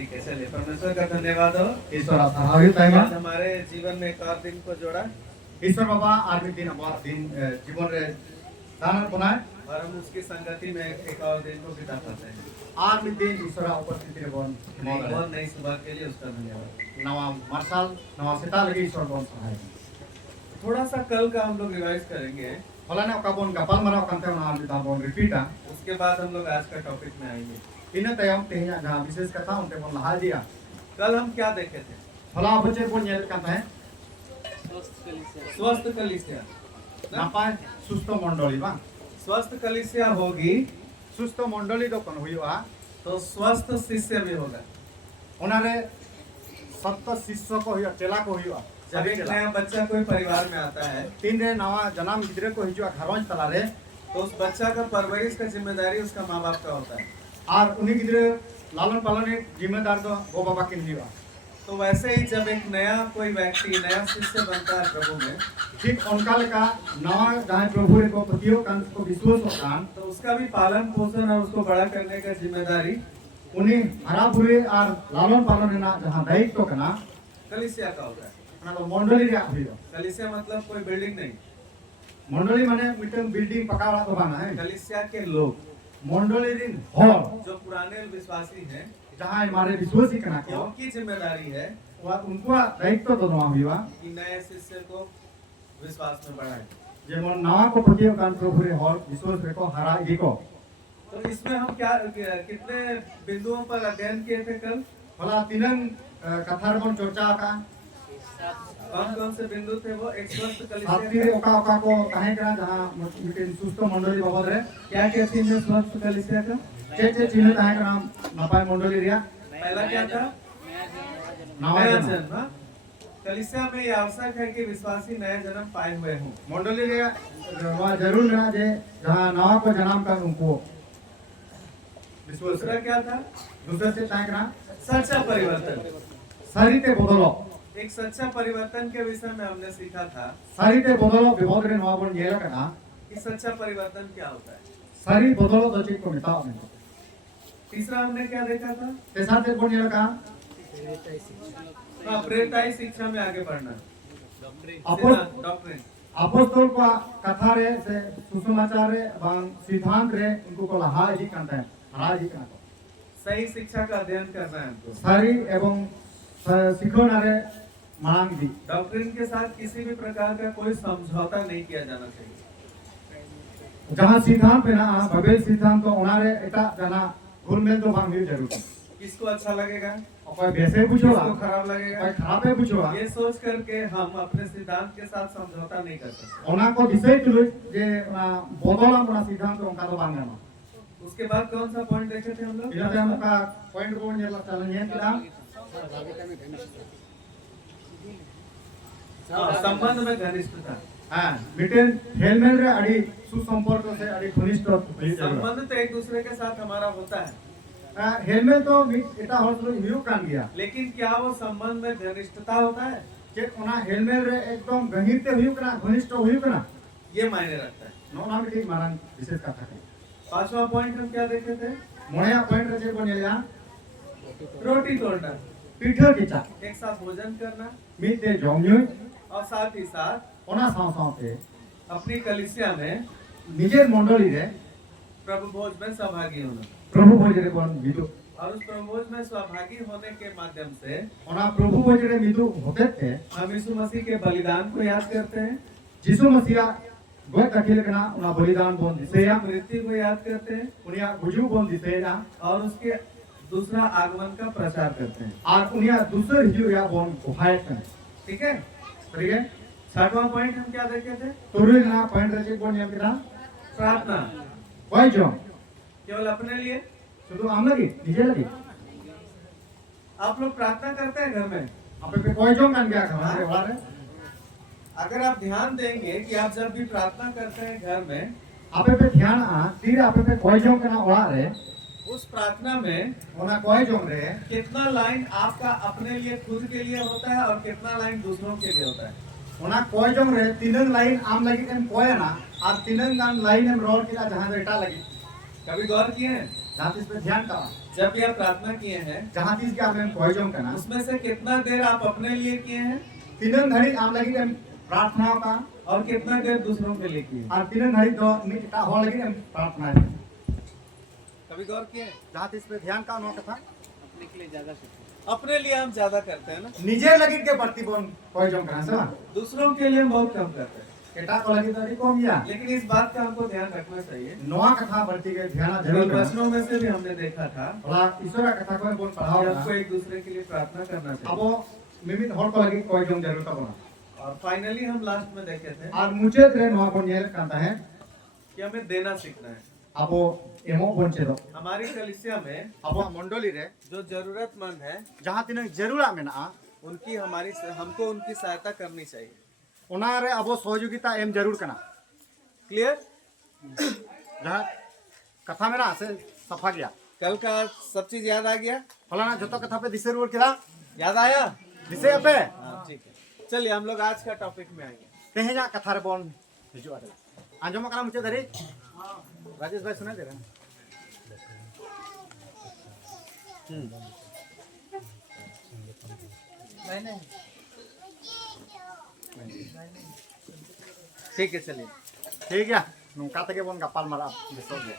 ठीक है, चलिए परमेश्वर का धन्यवाद हो। ईश्वर आभारी ताइमा आज हमारे जीवन में एक और दिन को जोड़ा ईश्वर बाबा आज भी दिन हमारा दिन जीवन रे दान बनाए और हम उसकी संगति में एक और दिन को बिता पाते हैं। आज भी दिन ईश्वर उपस्थिति रे बन बहुत नई सुबह के लिए उसका धन्यवाद। नवा मार्शल नवा सेता लगी ईश्वर बन सहाय थोड़ा सा कल का हम लोग रिवाइज करेंगे, फलाने का बन कपाल मरा कंते ना आज भी बन रिपीटा उसके बाद हम लोग आज का टॉपिक में आएंगे। इन तयम तेहिया जहां विशेष कथा उनते बन लहा दिया। कल हम क्या देखे थे? फला बच्चे बन नेल काता है स्वस्थ कलीसिया नापाय सुस्त मंडली बा स्वस्थ कलीसिया होगी सुस्त मंडली तो कन हुईवा तो स्वस्थ शिष्य भी होगा। ओनारे सत्त शिष्य को हुआ चेला को हुआ जब एक नया बच्चा कोई परिवार में आता है तीन रे नवा जन्म गिदरे को हिजुआ घरों तला रे तो उस बच्चा का परवरिश का जिम्मेदारी उसका माँ बाप का होता है और उन्हीं गिदरे लालन पालन जिम्मेदार तो गो बाबा के हुआ। तो वैसे ही जब एक नया कोई व्यक्ति नया शिष्य बनता है प्रभु में ठीक उनका का नवा जहाँ प्रभु रे को पतियों का को विश्वास होता तो उसका भी पालन पोषण और उसको बड़ा करने का जिम्मेदारी उन्हीं हरा भुरे और लालन पालन ना जहाँ दायित्व का ना कलीसिया का होता है। ना तो मंडली रे हुआ। कलीसिया मतलब कोई बिल्डिंग नहीं, मंडली माने मिटन बिल्डिंग पका वाला तो बना है। कलीसिया के लोग मंडली दिन हॉल जो पुराने विश्वासी हैं जहाँ हमारे विश्वासी का ना को उनकी जिम्मेदारी है वह उनको दायित्व तो नवा हुआ कि नए शिष्य को विश्वास में बढ़ाए। जेमन नवा को पतियों का प्रभु रे हॉल विश्वास रे को हरा ई को तो इसमें हम क्या कितने बिंदुओं पर अध्ययन किए थे कल? भला तीनन कथा रे चर्चा का कौन कौन से बिंदु थे वो? एक स्वस्थ साथी रे कलीसिया ओका ओका को कहे करा जहां मिटिन सुस्त मंडली बाबत रे क्या क्या चीज है स्वस्थ कलीसिया का? चे चिन्ह कहे करा नपाय मंडली रिया पहला क्या था? नवा नया जन्म जन्म। हाँ? कलीसिया में ये आवश्यक है कि विश्वासी नया जन्म पाए हुए हों। मंडली रे वह जरूर ना जे जहां नवा को जन्म का उनको विश्वास दूसरा क्या था? दूसरा से कहे करा सच्चा परिवर्तन। शरीर ते बदलो एक सच्चा परिवर्तन के विषय में हमने सीखा था शरीर ते बदलो विभोग रे नवा बन गेला कना कि सच्चा परिवर्तन क्या होता है। शरीर बदलो तो चित को मिटाओ में। तीसरा हमने क्या देखा था? ते साथ बन गेला का हाँ, प्रेरिताई शिक्षा में आगे बढ़ना, डॉक्ट्रिन। अपोस्तल को कथा रे से सुसमाचार रे बांग सिद्धांत रे उनको को लहा ही करता है हरा ही करता सही शिक्षा का अध्ययन करना है हमको। सारी एवं सिखोना रे मांग दी डॉक्ट्रिन के साथ किसी भी प्रकार का कोई समझौता नहीं किया जाना चाहिए। जहां सिद्धांत पे ना भव्य सिद्धांत तो उनारे एटा जना घुलमेल तो बांग जरूर किसको अच्छा लगेगा, और कोई वैसे पूछोगा किसको खराब लगेगा, कोई खराब है पूछोगा ये सोच करके हम अपने सिद्धांत के साथ समझौता नहीं कर सकते। उना को विषय तुलो जे बदला बना सिद्धांत उनका तो बांग ना उसके बाद कौन सा पॉइंट देखे थे हम लोग? इला हम का पॉइंट को ने चलन है किला संबंध में घनिष्ठता। हां मिटेन हेलमेल रे अड़ी सुसंपर्क से अड़ी घनिष्ठ संबंध तो एक दूसरे के साथ हमारा होता है, हेलमेल तो एटा हॉस्पिटल हियो कान गया लेकिन क्या वो संबंध में घनिष्ठता होता है? जे ओना हेलमेल रे एकदम गंभीर ते हुयो कना घनिष्ठ हुयो कना ये मायने रखता है। नो नाम के मारन विशेष कथा है। पांचवा पॉइंट हम क्या देखे थे? मोया पॉइंट रे जे बनेला रोटी तोड़ना, पीठर किचा एक साथ भोजन करना मीत दे जोम्यु और साथ ही साथ ओना साव साव ते अपनी कलीसिया में निजे मंडली रे प्रभु भोज में सहभागी होना प्रभु भोज रे बन विदु और उस प्रभु भोज में सहभागी होने के माध्यम से ओना प्रभु भोज रे विदु होते थे हम यीशु मसीह के बलिदान को याद करते हैं, यीशु मसीहा गोय कठिल कना ओना बलिदान बोन दिसेया मृत्यु को याद करते हैं उनिया गुजु बोन दिसेया और उसके दूसरा आगमन का प्रचार करते हैं। और उनिया दूसर हिजु या बोन कोहाय कन ठीक है। ठीक है। छठवां पॉइंट हम क्या देखे थे? तुरुल ना पॉइंट रे जे बोन या किरा प्रार्थना। कोई जो केवल अपने लिए? शुद्ध आम लगी निजे लगी आप लोग प्रार्थना करते हैं घर में? आपे पे कोई जो कान गया हमारे वाले अगर आप ध्यान देंगे कि आप जब भी प्रार्थना करते हैं घर में, आपे पे ध्यान आ तीर आपे पे कोई जो कना ओला रे उस प्रार्थना में ओना कोई जो रे कितना लाइन आपका अपने लिए खुद के लिए होता है और कितना लाइन दूसरों के लिए होता है? ओना कोई जो रे तीनन लाइन आम लगी कन कोय ना और तीनन गान लाइन हम रोल किला जहां एटा लगी कभी गौर किए हैं? जात इस पे ध्यान का जब यह प्रार्थना किए हैं जहाँ तीस के आपने कोयजों करना उसमें से कितना देर आप अपने लिए किए हैं तीनों घड़ी आम लगी हम प्रार्थना का और कितना देर दूसरों के लिए किए और तीनों घड़ी दो मिनट का हो लगी हम प्रार्थना है कभी गौर किए जहाँ तीस पे ध्यान का उन्होंने कथा अपने के लिए ज्यादा अपने लिए हम ज्यादा करते हैं ना निजे लगी के बढ़ती बोन कोयजों करना से दूसरों के लिए हम बहुत कम करते हैं केटा को लगी तो कम या लेकिन इस बात का हमको ध्यान रखना चाहिए नवा कथा बढ़ती के ध्यान जरूर करना वचनों में से भी हमने देखा था बोला ईश्वर कथा को बोल पढ़ाओ कि हमको एक दूसरे के लिए प्रार्थना करना चाहिए अब मिमित हर को लगी कोयजों जरूर का बोला और फाइनली हम लास्ट में देखे थे और मुझे तेरे नवा को नियल करता है कि हमें देना सीखना है अब एमो पहुंचे दो हमारी कलीसिया में अब मंडली रे जो जरूरतमंद है जहाँ तीन जरूरा में ना उनकी हमको उनकी सहायता करनी चाहिए उना रे अब सहयोगिता एम जरूर करना क्लियर जहाँ कथा में ना से सफा गया कल का सब चीज याद आ गया फलाना जो तो कथा पे दिसे रूर केला याद आया दिसे पे हाँ ठीक है चलिए हम लोग आज का टॉपिक में आएंगे तेहे जा कथा रे बोन हिजो आदे आंजो मकरा मुझे धरी राजेश भाई सुना दे रहे ठीक है चलिए ठीक है नुका तके बोन गपाल मारा दिसो दे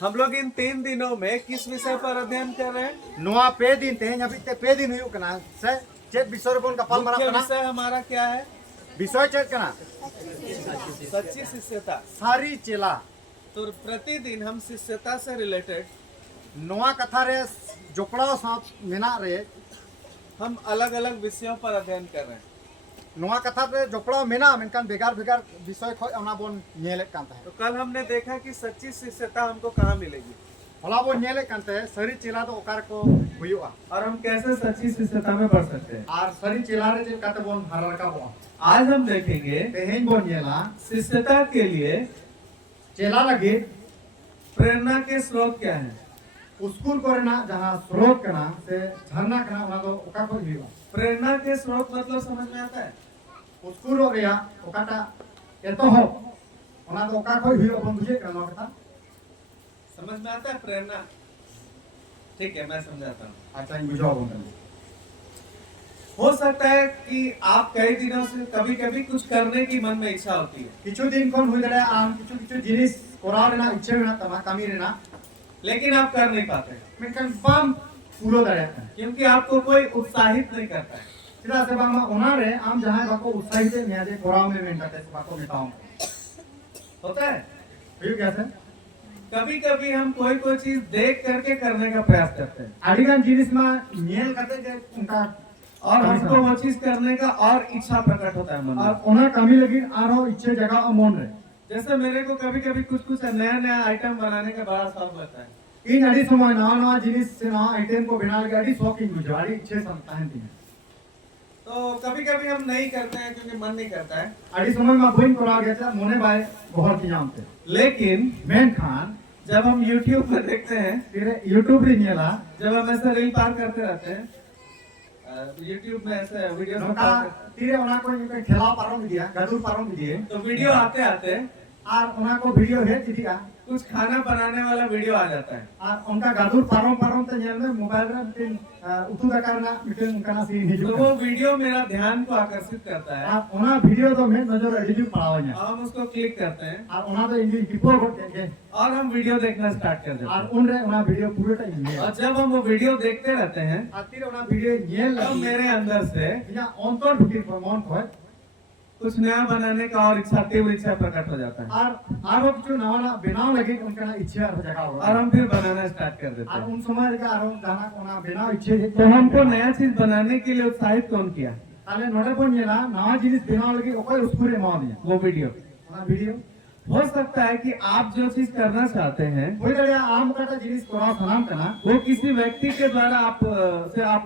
हम लोग इन 3 दिनों में किस विषय पर अध्ययन कर रहे हैं नुआ पे दिन तेहे अभी ते पे दिन हुई कना से चेत विषय बोन गपाल मारा मुख्य कना विषय हमारा क्या है विषय चेत कना सच्ची शिष्यता सारी चेला तो प्रतिदिन हम शिष्यता से रिलेटेड नुआ कथा रे जोकड़ा साथ मेना रे हम अलग अलग विषयों पर अध्ययन कर रहे हैं नुआ कथा रे जोकड़ा मेना मेनकान बेगार बेगार विषय खो ओना बोन नेले कांता है तो कल हमने देखा कि सच्ची शिष्यता हमको कहाँ मिलेगी होला बोन नेले कांते है सरी चेला तो ओकार को हुयुआ और हम कैसे सच्ची शिष्यता में बढ़ सकते हैं और सरी चेला रे जे काते बोन हरर का बोन आज हम देखेंगे तेहेन बोन नेला शिष्यता के लिए चेला लगे प्रेरणा के स्रोत क्या है स्कूल करना जहां स्रोत करना से झरना करना ओना तो ओका को हुयुआ प्रेरणा के स्रोत मतलब समझ में आता है स्कूल हो गया ओकाटा एतो हो ओना तो ओका को हुयुआ बोन बुझे करना कथा समझ में आता है प्रेरणा ठीक है मैं समझाता हूँ अच्छा इन बुझाओ बोन हो सकता है कि आप कई दिनों से कभी कभी कुछ करने की मन में इच्छा होती है किछु दिन कोन हुई दरे आम किछु किछु जिनिस कोरा रेना इच्छा रेना तमा कामी रेना लेकिन आप कर नहीं पाते मैं कंफर्म पूरो दरे क्योंकि आपको कोई उत्साहित नहीं करता है चिदा से बामा ओना रे आम जहां बाको उत्साहित ने दे कोरा में मेंटा ते बाको मिटाऊं होता है फिर कैसे कभी कभी हम कोई चीज देख करके करने का प्रयास करते हैं आदिगन जिनिस में नियल करते जे उनका और हमको वो चीज करने का और इच्छा प्रकट होता है मन और में ओना कमी लगी आरो इच्छा जगह अमोन रे जैसे मेरे को कभी कभी कुछ नया नया आइटम बनाने का बड़ा शौक लगता है इन अड़ी समय नवा नवा जिनिस से नवा आइटम को बना के अड़ी शौकीन गुजारी इच्छा संतान थी तो कभी कभी हम नहीं करते हैं क्योंकि मन नहीं करता है अड़ी समय में बहिन कोरा गया था मोने बाय बहुत की जानते लेकिन मैन खान जब हम YouTube पर देखते हैं तेरे YouTube रे नियला जब हम ऐसे रील पार करते रहते हैं YouTube में ऐसे वीडियो नोका तीरे ओना को खेला पारों दिया गदुर पारों दिए तो वीडियो आते आते और ओना को वीडियो है दिया कुछ खाना बनाने वाला वीडियो आ जाता है और उनका गदुर पारों पारों ते नेल में मोबाइल रे मिटिन उतु दा करना मिटिन उनका ना सीन हिजु तो वो वीडियो मेरा ध्यान को आकर्षित करता है और ओना वीडियो तो मैं नजर हिजु पड़ाव냐 हम उसको क्लिक करते हैं और ओना तो इंगी टिपो को देखे और हम वीडियो देखना स्टार्ट कर देते और हैं उन रे ओना वीडियो पूरे टाइम में और जब हम वो वीडियो देखते रहते हैं और तीरे ओना वीडियो नेल तब मेरे अंदर से या अंतर ढुकी पर मन को कुछ नया बनाने का और इच्छा तीव्र इच्छा प्रकट हो जाता है और वो जो नवा ना बनाव लगे उनका ना इच्छा हो जगह हो और हम फिर बनाना स्टार्ट कर देते और हैं उन समय का आरो गाना कोना बनाव इच्छा तो हमको नया चीज बनाने के लिए उत्साहित कौन किया ताले नोडे कोन येला नवा जिनिस बनाव लगे ओको उसकुरे मा दिया वो वीडियो ओना वीडियो हो सकता है कि आप जो चीज करना चाहते हैं कोई दरिया आम का जिनिस कोरा सलाम करना वो किसी व्यक्ति के द्वारा आप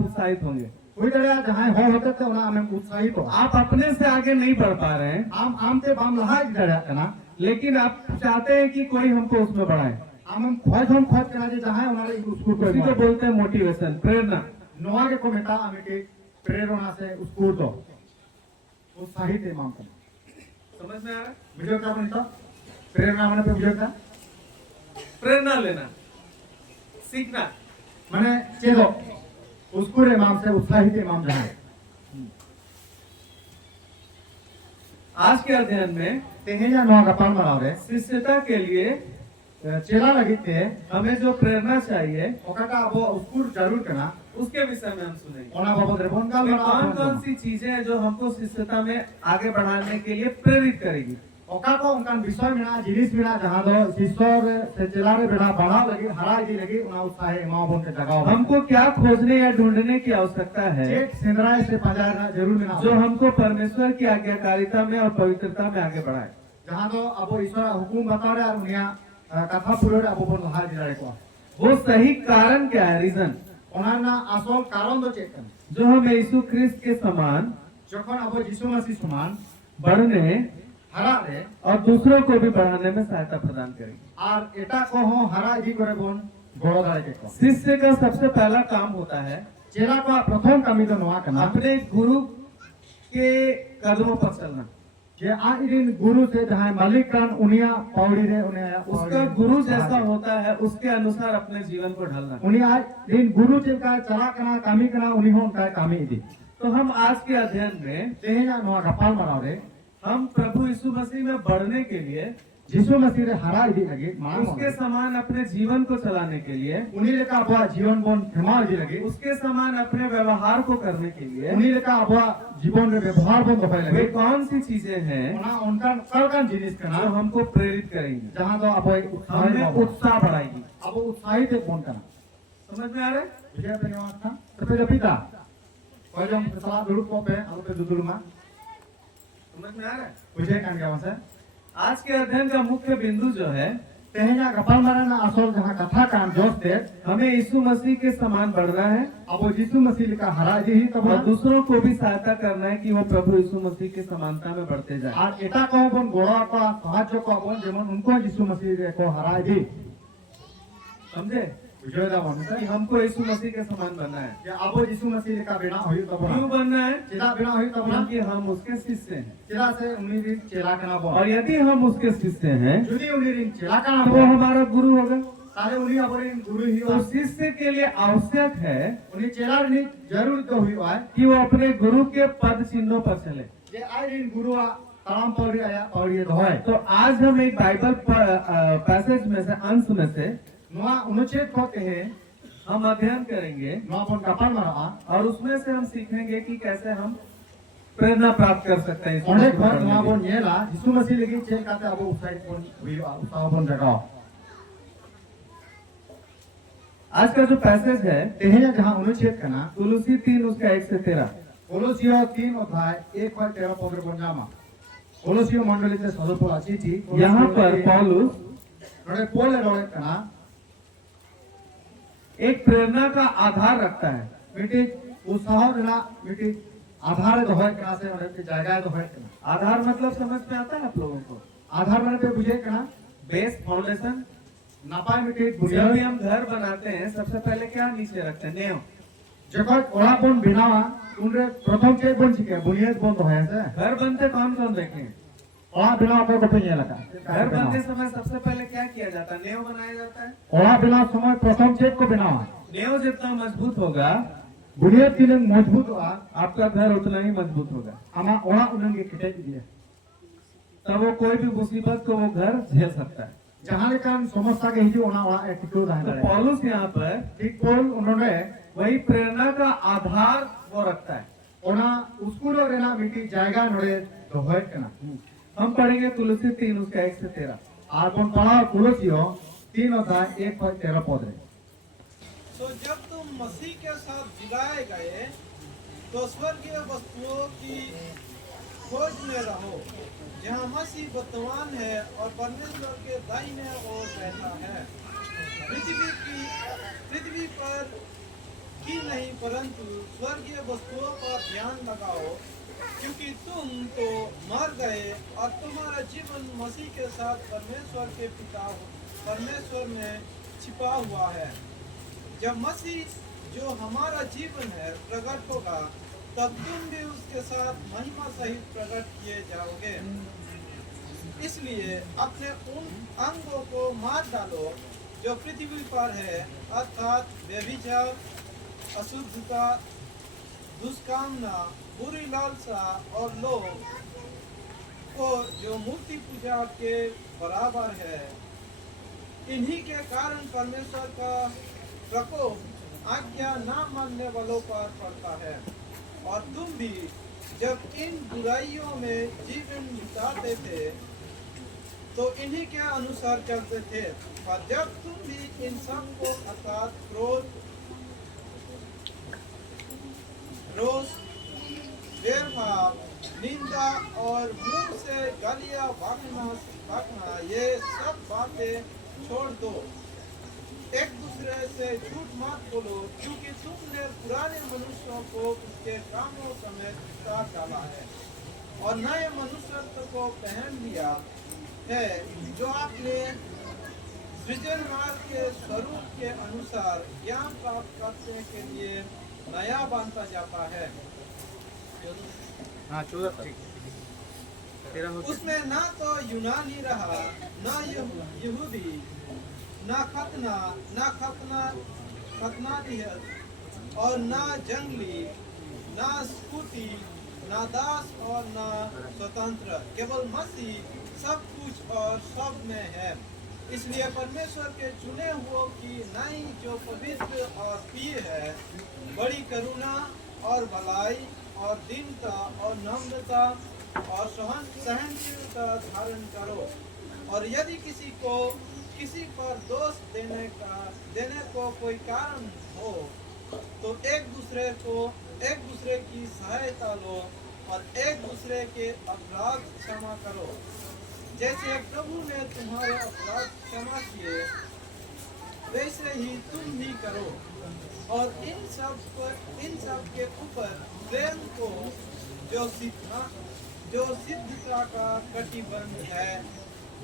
उत्साहित होंगे कोई दरिया जहां हो होते तो ना हमें उत्साहित हो आप अपने से आगे नहीं बढ़ पा रहे हैं आम आम ते बाम लहा दरिया करना लेकिन आप चाहते हैं कि कोई हमको उसमें बढ़ाए हम खोज करना जे जहां उनारे उसको उसी को बोलते हैं मोटिवेशन प्रेरणा नवा के को मेटा हमें के प्रेरणा से उसको तो उत्साहित है माम करना समझ में आ रहा है वीडियो का बनता प्रेरणा माने पे वीडियो का प्रेरणा लेना सीखना मैंने चेदो उसकुरे इमाम से उत्साहित इमाम जहाँ आज के अध्ययन में तेहेजा नौ गपाल मराव रे शिष्यता के लिए चेला लगिते हमें जो प्रेरणा चाहिए ओकाटा अबो उसकुर जरूर करना उसके विषय में हम सुनेंगे ओना बाबत रे बोनगाल वे मराव कौन कौन सी चीजें हैं जो हमको शिष्यता में आगे बढ़ाने के लिए प्रेरित करेगी ओका को उनकान विषय में जिनिस में जहाँ दो शिष्य से चेला रे बेड़ा बढ़ा लगी हरा दी लगी उना उत्साह इमाम बोन के जगाओ हमको क्या खोजने या ढूंढने की आवश्यकता है चेक सिंदराय से पंजारना जरूर मिला जो हमको परमेश्वर की आज्ञाकारिता में और पवित्रता में आगे बढ़ाए जहाँ दो अबो ईश्वर हुकुम बता रहे और उनिया कथा पूरे अबो बोन लहा दी रहे को वो सही कारण क्या है रीजन ओनाना असल कारण दो चेक करना जो हम यीशु ख्रिस्त के समान जखन अबो यीशु मसीह समान बढ़ने हरा रे और दूसरों को भी बढ़ाने में सहायता प्रदान करेगी और एटा को हो हरा इदी करे बोन गोड़ो दारे के को शिष्य का सबसे पहला काम होता है चेला को प्रथम कामी तो नवा करना अपने गुरु के कदमों पर चलना जे आइरिन गुरु से जहाँ मालिक कान उनिया पौड़ी रे उन्हें उसका गुरु जैसा होता है उसके अनुसार अपने जीवन को ढलना उन्हें दिन गुरु चिलका चला करना कामी करना उन्हीं हो उनका कामी इदी तो हम आज के अध्ययन में तेहेना नवा गपाल मराव रे हम प्रभु यीशु मसीह में बढ़ने के लिए यीशु मसीह रे हरा इदी लगी मांग उसके समान अपने जीवन को चलाने के लिए उन्हीं लेका अबुआ जीवन बोन फेमा इदी लगी उसके समान अपने व्यवहार को करने के लिए उन्हीं लेका अबुआ जीवन रे व्यवहार बोन दफाई वे लगी कौन सी चीजें हैं उना उनका सरकान जिनिस जो करना हमको प्रेरित करेंगी जहाँ तो अबुआ हमें उत्साह उत्साह बढ़ाएगी अब उत्साहित बोन करना समझ में आ रहा है विजय पे नवा था तो पिता कोई जो सलाह दुरुप को पे अब पे दुदुलमा समझ में आ रहा है विजय कान गावा से आज के अध्ययन का मुख्य बिंदु जो है तेहेना गपाल मराना असल जहाँ कथा कान जोश दे हमें यीशु मसीह के समान बढ़ना है अब यीशु मसीह का हरा जी ही तब और दूसरों को भी सहायता करना है कि वो प्रभु यीशु मसीह की समानता में बढ़ते जाए और एटा को बन गोड़ा का साहाଯ୍य को बन जेमन उनको यीशु मसीह को हरा जी समझे विजय दा बन कि हमको यीशु मसीह के समान बनना है जे अब यीशु मसीह का बिना होई तब क्यों बनना है चिदा बिना होई तब क्योंकि हम उसके शिष्य हैं चिदा से उन्हीं दिन चेला कना बो और यदि हम उसके शिष्य हैं जुदी उन्हीं दिन चेला कना तो बो वो हमारा गुरु होगा तारे उन्हीं अपने गुरु ही तो शिष्य के लिए आवश्यक है उन्हीं चेला ने जरूर तो हुई है कि वो अपने गुरु के पद चिन्हों पर चले जे आई दिन गुरु तमाम पौड़ी आया पौड़ी दोय तो आज हम एक बाइबल पैसेज में से अंश में से नवा अनुच्छेद कहते हैं हम अध्ययन करेंगे नवा बन कपाल मरा और उसमें से हम सीखेंगे कि कैसे हम प्रेरणा प्राप्त कर सकते हैं इस अनेक चीज़ को बार करने नवा के लिए। बन येला यीशु मसीह लगी चेक काते अब उत्साहित बन हुई उत्साह बन जगह आज का जो पैसेज है तेहेना जहाँ अनुच्छेद करना तुलसी 3 उसका 1 से 13 कोलोसियो 3 अध्याय 1:13 पद बन कोलोसियो मंडली से सदपुर चिठी यहाँ पर पौलुस नोडे पोले रोले कना एक प्रेरणा का आधार रखता है मिटी उत्साह देना मिटी आधार तो है कना से नोडे जगह तो है कना आधार मतलब समझ में आता है आप लोगों को आधार माने पे बुझे कना बेस फाउंडेशन नापाय मिटी जब बुनियाद भी हम घर बनाते हैं सबसे पहले क्या नीचे रखते हैं नेव जगत ओला बन बिनावा उनरे प्रथम के बन छिके बुनियाद बन तो है से घर बनते कौन कौन देखे ओला बिना को पे ये लगा घर बनते समय सबसे पहले क्या किया जाता है नेव बनाया जाता है ओला बिना समय प्रथम चेक को बिनावा नेव जितना मजबूत होगा बुनियाद की लंग मजबूत हुआ आपका घर उतना ही मजबूत होगा आमा ओला उनंगे किटे दिए तब वो कोई भी मुसीबत को वो घर झेल सकता है जहां लेकर समस्या के हिजू ओना ओला एटीट्यूड तो है पौलुस यहाँ पर ठीक बोल उन्होंने वही प्रेरणा का आधार वो रखता है ओना स्कूल रेना मिटी जायगा नोड़े दोहय कना हम पढ़ेंगे तुलसी 3 उसका 1 से 13 आरपन पढ़ा कुलसियो 3 अध्याय 1:13 पद रे तो जब तुम मसीह के साथ जिलाए गए तो स्वर्गीय वस्तुओं की खोज में रहो जहाँ मसीह वर्तमान है और परमेश्वर के दाहिने ओर बैठा है पृथ्वी पर की नहीं परंतु स्वर्गीय वस्तुओं पर ध्यान लगाओ क्योंकि तुम तो मर गए और तुम्हारा जीवन मसीह के साथ परमेश्वर में छिपा हुआ है। जब मसीह जो हमारा जीवन है प्रकट होगा तब तुम भी उसके साथ महिमा सहित प्रकट किए जाओगे। इसलिए अपने उन अंगों को मार डालो जो पृथ्वी पर है, अर्थात व्यभिचार, अशुद्धता, दुष्कामना, बुरी लालसा और लोभ को जो मूर्ति पूजा के बराबर है, इन्हीं के कारण परमेश्वर का प्रकोप आज्ञा न मानने वालों पर पड़ता है। और तुम भी जब इन बुराइयों में जीवन बिताते थे तो इन्हीं के अनुसार चलते थे। और जब तुम भी इन सब को अर्थात क्रोध, रोष, वेरभाव, निंदा और मुंह से गालियां बकना ये सब बातें छोड़ दो। एक दूसरे से झूठ मत बोलो, क्योंकि तुमने पुराने मनुष्यों को उसके कामों समेत उतार डाला है और नए मनुष्यत्व को पहन लिया है, जो आपने सृजनहार के स्वरूप के अनुसार ज्ञान प्राप्त करने के लिए नया बनता जाता है। हाँ 14 उसमें ना तो यूनानी रहा, ना यहूदी, ना खतनादिहत और ना जंगली, ना स्कूती, ना दास और ना स्वतंत्र, केवल मसीह सब कुछ और सब में है। इसलिए परमेश्वर के चुने हुओं की नाई जो पवित्र और प्रिय है, बड़ी करुणा और भलाई और दीनता और नम्रता और सहनशीलता धारण करो। और यदि किसी पर दोष देने को कोई कारण हो तो एक दूसरे की सहायता लो और एक दूसरे के अपराध क्षमा करो, जैसे प्रभु ने तुम्हारे अपराध क्षमा किए वैसे ही तुम भी करो। और इन सब के ऊपर प्रेम को जो सिद्धता का कटिबंध है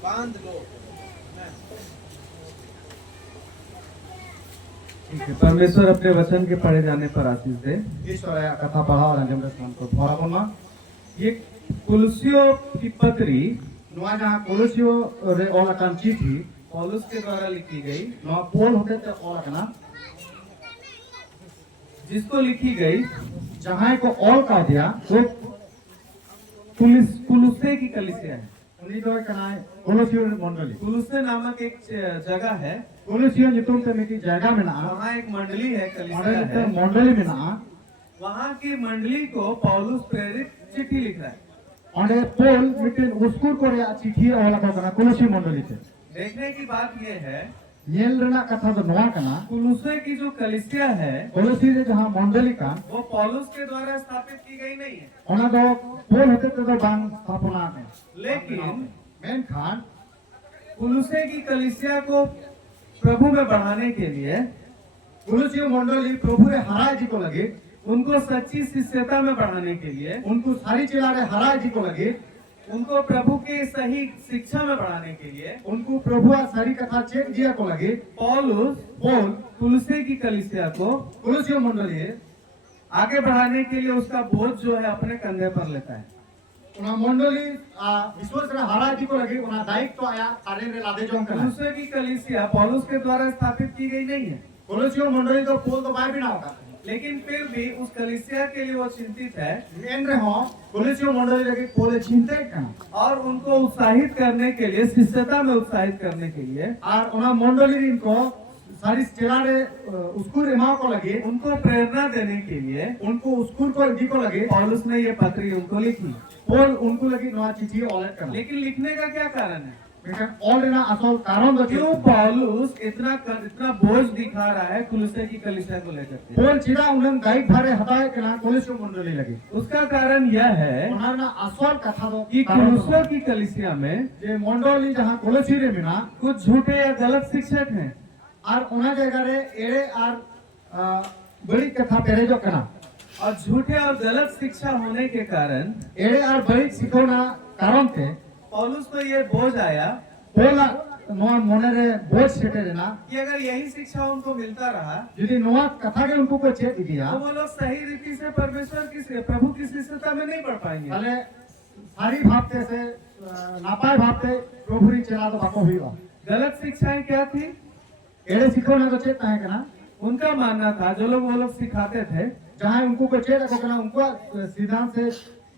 बांध लो। परमेश्वर अपने वचन के पढ़े जाने पर आशीष दे। ईश्वर कथा पढ़ा और अंजम रस्मान को थोड़ा बोलना। ये कुलुसियों की पत्री नवा जहाँ कोलोसियो रे ओला कान चिठी पौलुस के द्वारा लिखी गई, नवा पोल होते थे ओला कना, जिसको लिखी गई जहाँ को ऑल का दिया वो कुलुसे की कलीसिया है। उन्हीं तो कना कोलोसियो मंडली। कुलुसे नामक एक जगह है, कोलोसियो जितुम ते में की जगह में ना वहाँ एक मंडली है, कलीसिया है। मंडली में ना वहाँ की मंडली को पौलुस प्रेरित चिट्ठी लिख रहा है। और पोल मिटेन उस्कुर को रे चिठी ओला को कना कोलोसियो मंडली थे। देखने की बात यह है, येल रना कथा तो नवा कना कुलुसे की जो कलीसिया है कोलोसियो जहाँ मंडली का वो पौलुस के द्वारा स्थापित की गई नहीं है, ओना दो पोल होते थे तो बांग स्थापना में। लेकिन मेन खान कुलुसे की कलीसिया को प्रभु में बढ़ाने के लिए, कोलोसियो मंडली प्रभु रे हराय जी को लगे, उनको सच्ची शिष्यता में बढ़ाने के लिए, उनको सारी चिल्ला रे हराय जी को लगे, उनको प्रभु के सही शिक्षा में बढ़ाने के लिए, उनको प्रभु सारी कथा चेक दिया को लगे, पौलुस पोल कुलुसे की कलीसिया को कोलोसियो मंडली आगे बढ़ाने के लिए उसका बोझ जो है अपने कंधे पर लेता है। उना मंडली विश्वास रे हराय जी को लगे, उना दायित्व तो आया कार्य रे लादे जों कना। कुलुसे की कलीसिया पौलुस के द्वारा स्थापित की गई नहीं है, कोलोसियो मंडली तो पोल तो बाय भी ना होगा, लेकिन फिर भी उस कलीसिया के लिए वो चिंतित है मेन रे हो कोलोसियो मंडली लगे पोले चिंतित कना और उनको उत्साहित करने के लिए, शिष्यता में उत्साहित करने के लिए, और उना मंडली इनको सारी चिल्ला रे उस्कुर रे मां को लगे, उनको प्रेरणा देने के लिए उनको उस्कुर को जी को लगे, पौलुस ने ये पत्री उनको लिखी। पोल उनको लगी नवा चिठी ऑलरेडी करना। लेकिन लिखने का क्या कारण है? लेकिन ऑलरेडी असल कारण तो क्यों पौलुस इतना बोझ दिखा रहा है कुलुसे की कलीसिया को लेकर के? पोल चिड़ा उन्हें गाइड भारे हटाए के ना कोलोसियो मंडली लगे। उसका कारण यह है उन्होंने असल कथा तो कि कुलुसे की कलीसिया में जे मंडली जहाँ कोलोसियो रे मिना कुछ झूठे या गलत शिक्षक हैं और उन्हें जगह रे एड़े और बड़ी कथा पेरे जो कना और झूठे और गलत शिक्षा होने के कारण एड़े और बड़ी सिखोना कारण थे पौलुस को ये बोझ आया पोला नोआ मोने रे बोझ सेटे रे ना कि अगर यही शिक्षा उनको मिलता रहा यदि नोआ कथा के उनको को चेक दिया तो वो लोग सही रीति से परमेश्वर की, प्रभु की शिष्यता में नहीं बढ़ पाएंगे। भले सारी भावते से नापाय भावते प्रभु री चला तो बाको हुआ। गलत शिक्षाएं क्या थी? एड़े सिखोना को चेत ताहे कना उनका मानना था जो लोग वो लोग सिखाते थे जहां उनको को चेत को कना उनको सिद्धांत से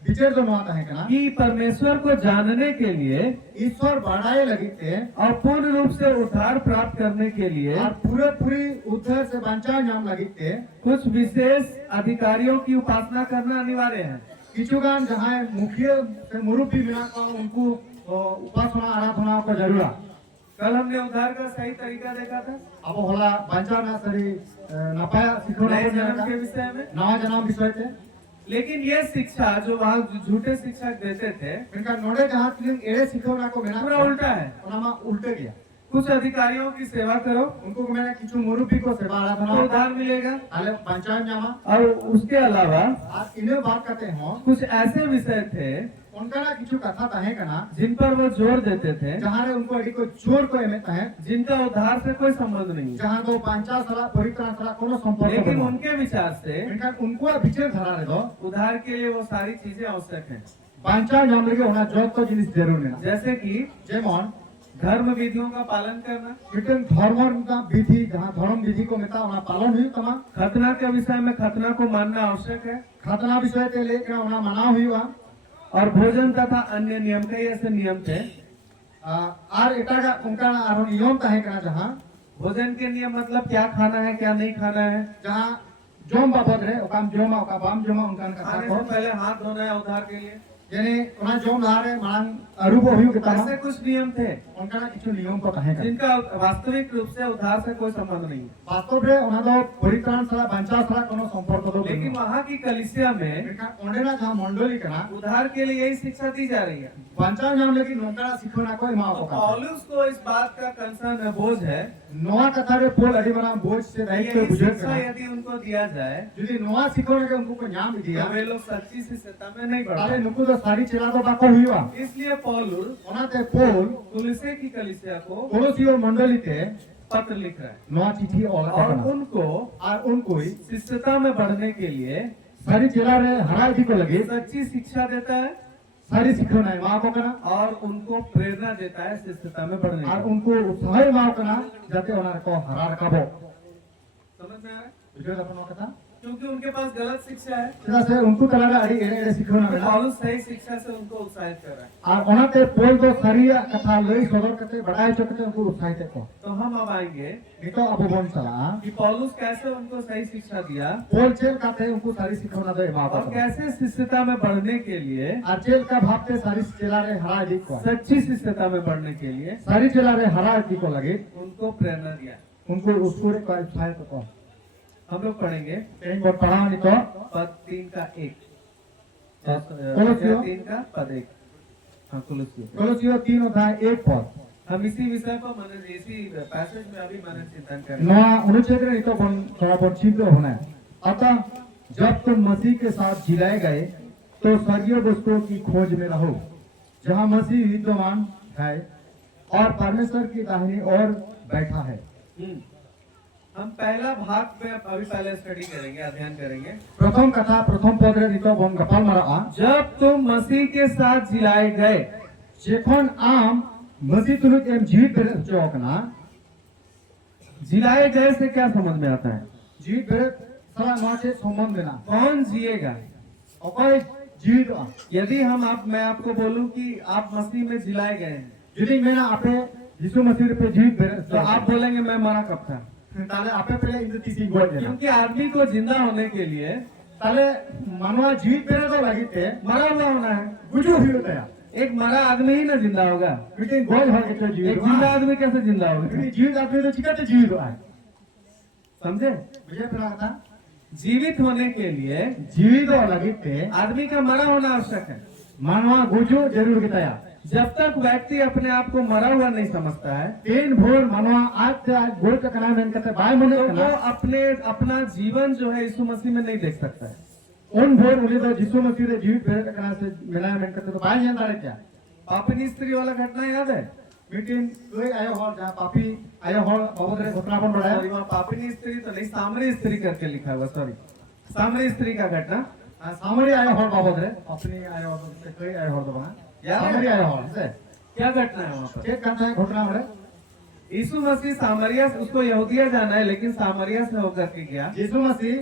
विचार जो माता है कना कि परमेश्वर को जानने के लिए ईश्वर बढ़ाए लगी थे और पूर्ण रूप से उद्धार प्राप्त करने के लिए और पूरे पूरी उद्धार से बंचा नाम लगी थे कुछ विशेष अधिकारियों की उपासना करना अनिवार्य है। किचुगान जहां मुखिया से मुरुबी बिना को उनको उपासना आराधना को जरूरा कल हमने उद्धार का सही तरीका देखा था अब होला बंचा ना सरी नपाया सिखोना नए को जन्म जरूरा के विषय में। नवा जन्म विषय थे लेकिन ये शिक्षा जो वहाँ झूठे शिक्षक देते थे इनका नोड़े जहां तीन एड़े सिखोना को बिना पूरा उल्टा है। ओनामा उल्टे गया कुछ अधिकारियों की सेवा करो उनको मैंने किचु मुरुबी को सेवा तो आराधना उद्धार मिलेगा आले पंचायत जामा और उसके अलावा आज इन्हें बात करते हो कुछ ऐसे विषय थे उनका ना किचु कथा ताहे कना जिन पर वो जोर देते थे जहां रे उनको एडी को चोर को एमेता है जिनका उद्धार से कोई संबंध नहीं है। जहां दो पंचा सला परित्राण सला कोनो संपर्क लेकिन नहीं। उनके विचार से इनका उनको विचार धरा रे दो उद्धार के लिए वो सारी चीजें आवश्यक हैं। पंचा जाम लगे होना जो तो जिनिस जरूर लेना जैसे कि जेमन धर्म विधियों का पालन करना, मिटन धर्म का विधि जहां धर्म विधि को मेता होना पालन हुई तमा खतना के विषय में खतना को मानना आवश्यक है खतना विषय ते लेकर होना मना हुई हुआ और भोजन तथा अन्य नियम कई ऐसे नियम थे। आर एटा का उनका आरो नियम ताहे कना जहां भोजन के नियम मतलब क्या खाना है क्या नहीं खाना है। जहां जोम बाबद रे ओकाम जोमा ओका बाम जोमा उनका कथा खाने को से पहले हाथ धोना है उद्धार के लिए। यानी उना जोम लारे मांग अरूप हुई के तमा ऐसे कुछ नियम थे उनका किछु नियम को ताहे कना जिनका वास्तविक रूप से उद्धार से कोई संबंध नहीं है। वास्तव रे उना दो परित्राण सला बंचा सला कोनो संपर्क तो लेकिन वहाँ की कलिसिया में इनका ओंडेना जहां मंडली कना उद्धार के लिए यही शिक्षा दी जा रही है। पंचा नाम लेकिन नोकरा सिखोना कोई मां तो को पौलुस को इस बात का कंसर्न है, बोझ है नोआ कथा रे पोल अडी बना बोझ से दायित्व यही बुझे शिक्षा यदि उनको दिया जाए यदि नोआ सिखोने के उनको को नाम दिया तो वे लोग सच्ची शिष्यता में नहीं ताले बढ़ते। नुकु तो सारी चला तो बाको हुआ इसलिए पौलुस ओना ते पोल कुलिसे की कलिसिया को कोलोसियो मंडली ते पत्र लिख रहा है नोआ चिट्ठी और और उनको और उनको ही शिष्यता में बढ़ने के लिए सारी चला रे हराई जी को लगे सच्ची शिक्षा देता है सारी सिखोना है मां को कना और उनको प्रेरणा देता है शिष्यता में बढ़ने और की। उनको उत्साह मां कना जाते ओना को हरा रखाबो समझ में आ रहा है? बुझे अपन कथा क्योंकि उनके पास गलत शिक्षा है चला से उनको तलागा अड़ी एड़े एड़े सिखोना तो बेला पौलुस सही शिक्षा से उनको उत्साहित कर रहा है। और ओना ते पोल तो सारी कथा लई सदर करते बढ़ाए चकते उनको उत्साहित को तो हम अब आएंगे नितो अबो बोन चला कि पौलुस कैसे उनको सही शिक्षा दिया पोल चेल काते उनको सारी सिखोना दे मां और को कैसे शिष्यता में बढ़ने के लिए और चेल का भावते सारी चला रे हरा जी को सच्ची शिष्यता में बढ़ने के लिए सारी चला रे हरा जी को लगे उनको प्रेरणा दिया। उनको उसको रे का उत्साहित को हम लोग पढ़ेंगे एक बार पढ़ा नहीं तो पद 3 का 1 कोलोसियो 3 का पद 1। हाँ कोलोसियो कोलोसियो 3 अध्याय 1 पद हम इसी विषय पर मन इसी पैसेज में अभी मन चिंतन करेंगे। नवा अनुच्छेद नहीं तो बन थोड़ा बहुत छिद्र होना है। अतः जब तुम मसीह के साथ जिलाए गए तो स्वर्गीय वस्तुओं की खोज में रहो जहाँ मसीह विद्यमान है और परमेश्वर की दाहिनी ओर बैठा है। हम पहला भाग में अभी पहले स्टडी करेंगे, अध्ययन करेंगे। प्रथम कथा प्रथम पद रे नितो बन गपाल मारा जब तुम मसीह के साथ जिलाए गए जेखन आम मसीह तुलुक एम जीवित बेरे चौकना जिलाए गए से क्या समझ में आता है? जीवित बेरे सला नोचे संबंध देना कौन जिएगा? ओकय जीवित यदि मैं आपको बोलूं कि आप मसीह में जिलाए गए हैं यदि मेरा आपे यीशु मसीह पे जीवित बेरे तो आप बोलेंगे मैं मरा कब था? ताले आपे पहले इन तीसी गोल देना क्योंकि आदमी को जिंदा होने के लिए ताले मानवा जीवित बेरे तो लगिते मरा हुआ होना है। गुजु हुई होता है एक मरा आदमी ही ना जिंदा होगा। लेकिन गोल भर के तो जीवित एक जिंदा आदमी कैसे जिंदा होगा? क्योंकि जीवित आदमी तो चिकते जीवित हुआ है समझे? मुझे पता था जीवित होने के लिए जीवित और लगिते आदमी का मरा होना आवश्यक है। मानवा गुजु जरूर किताया जब तक व्यक्ति अपने आप को मरा हुआ नहीं समझता है तीन भोर मानवा आज से आज गोल का कना में कहते बाय मने तो कना वो अपना जीवन जो है यीशु मसीह में नहीं देख सकता है। उन भोर उन्हें तो यीशु मसीह रे जीवित बेरे कना से मिलाया में कहते तो बाय जानता है क्या पापिनी स्त्री वाला घटना याद है? मीटिंग कोई आयो हो जहां पापी आयो हो बाबू रे घटना बन रहा सॉरी, वहाँ पापिनी स्त्री तो नहीं, सामरी स्त्री करके लिखा हुआ, सॉरी, सामरी स्त्री का घटना। है सामरी आयो हो बाबू रे अपनी आयो हो से कोई आयो हो तो बना याद है? सामरी आयो हो से क्या घटना है वहाँ पर? चेक करता है घटना रे यीशु मसीह सामरिया उसको यहूदिया जाना है, लेकिन सामरिया से होकर के गया। यीशु मसीह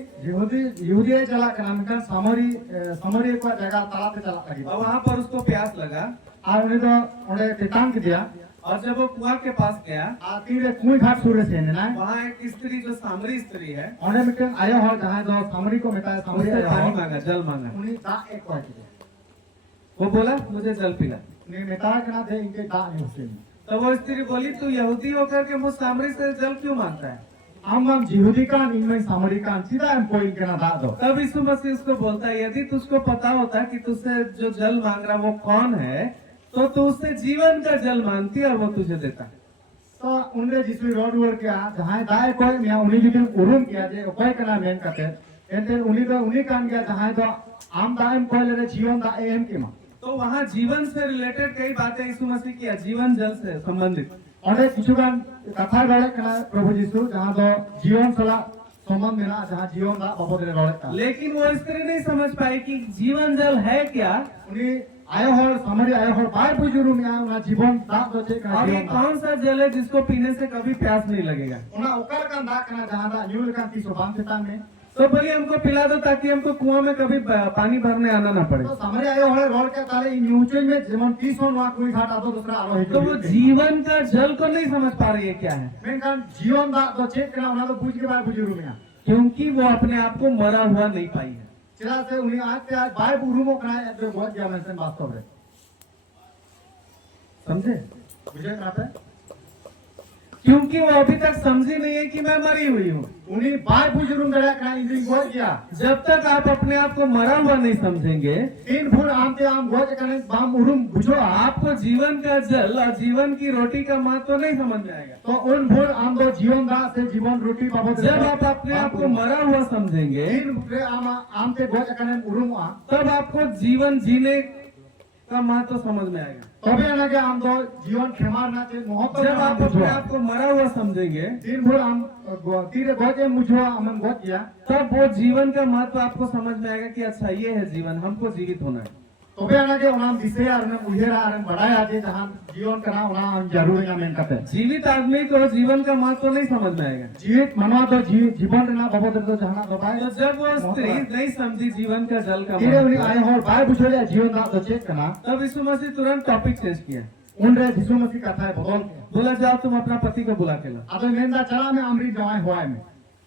यहूदी चला करना मिलकर सामरी को जगह तालाते चला लगी और वहाँ पर उसको प्यास लगा, और उन्हें तो उन्हें तितान के दिया और जब वो कुआं के पास गया, तीरे कुएं घाट सूर्य से ना वहाँ एक स्त्री जो सामरी स्त्री है, उन्हें मिलकर आया हो जहाँ जो सामरी को मिटा सामरी उससे आया पानी हो मांगा, जल मांगा। उन्हें दा एक को वो बोला मुझे जल पिला। उन्हें मिटा करना थे इनके दा नहीं उससे तो वो स्त्री बोली तू यहूदी होकर के मुझ सामरी से जल क्यों मांगता है? हम यहूदी का इनमें सामरी का सीधा हम कोई इनके दा दो। तब यीशु मसीह उसको बोलता है यदि तुझको पता होता कि तुझसे जो जल मांग रहा वो कौन है, तो तू उससे जीवन का जल मांगती और वो तुझे देता। तो उन्हें जिसमें रोड वर्क किया जहाँ दाए कोई मैं उन्हीं जितने उरुम किया जे कोई करना मेन करते एंटे उन्हीं कान गया जहाँ तो आम दाए कोई ले जीवन दाए एम के मां। तो वहाँ जीवन से रिलेटेड कई बातें यीशु मसीह किया, जीवन जल से संबंधित। और किचुगान कथा गड़े करना प्रभु यीशु जहाँ तो जीवन सला संबंध में ना जहाँ जीवन दा बाबू तेरे गड़े का। लेकिन वो स्त्री नहीं समझ पाई कि जीवन जल है क्या, उन्हीं आयो हो सामरी आयो हो बाय बुजुर्ग में आया उन्हें जीवन दा तो चेक और ये कौन सा जल है जिसको पीने से कभी प्यास नहीं लगेगा। उन्हें उकर का दा करना जहाँ दा न्यूल का तीसो बांधता में तो बोलिए हमको पिला दो ताकि हमको कुआं में कभी पानी भरने आना ना पड़े। तो सामरी आयो हो रोड के ताले न्यूचल में जीवन तीसो वहाँ कोई घाट आता दूसरा आलो तो वो जीवन का जल को नहीं समझ पा रही है क्या है, मैं कहा जीवन दा तो चेक करना उन्हें तो पूछ के बाद बुजुर्ग में क्योंकि वो अपने आप को मरा हुआ नहीं पाई है। चिरा से उन्हें आज के आज बाय बुरुमो कराए जो बहुत गया मैं वास्तव में समझे? मुझे कहते क्योंकि वो अभी तक समझी नहीं है कि मैं मरी हुई हूँ। उन्हें बाय बुजुर्ग गया कराए इंद्री बहुत गया जब तक आप अपने आप को मरा हुआ नहीं समझेंगे, तीन फुल आमते आम बहुत करने बाम उरुम बुझो आपको जीवन का जल और जीवन की रोटी का महत्व तो नहीं समझ में आएगा। तो उन फुल आम दो जीवन दा से जीवन रोटी बाबत जब आप अपने आप को मरा हुआ समझेंगे, तीन फुल आम आमते बहुत करने उरुम आ तब आपको जीवन जीने का महत्व समझ में आएगा। तबे ना के आम दो जीवन खेमार ना चे मोहब्बत जब आप अपने आप को मरा हुआ समझेंगे, तीन फुल आम तीरे बहुत मुझो आमन बहुत किया तब वो जीवन का महत्व आपको समझ में आएगा कि अच्छा ये है जीवन, हमको जीवित होना है। तबे ना के उनाम दिसे आर ने उहेरा आर बढ़ाया जे जहां जीवन करना उना जरूर या मेन करते जीवित आदमी को जीवन का महत्व नहीं समझ में आएगा। जीवित मनवा तो जीवन ना बाबत तो जहां तो पाए तो जब वो स्त्री नहीं समझी जीवन का जल का तीरे उन्हें आए महत्व, और बाय बुझोले जीवन दा तो चेक करना तब यीशु मसीह तुरंत टॉपिक चेंज किया। उन रे यीशु मसीह कथा है बदल बोला जाओ तुम अपना पति को बुला के ला। अब मेंदा चला में अमरी जवाई हुआ है में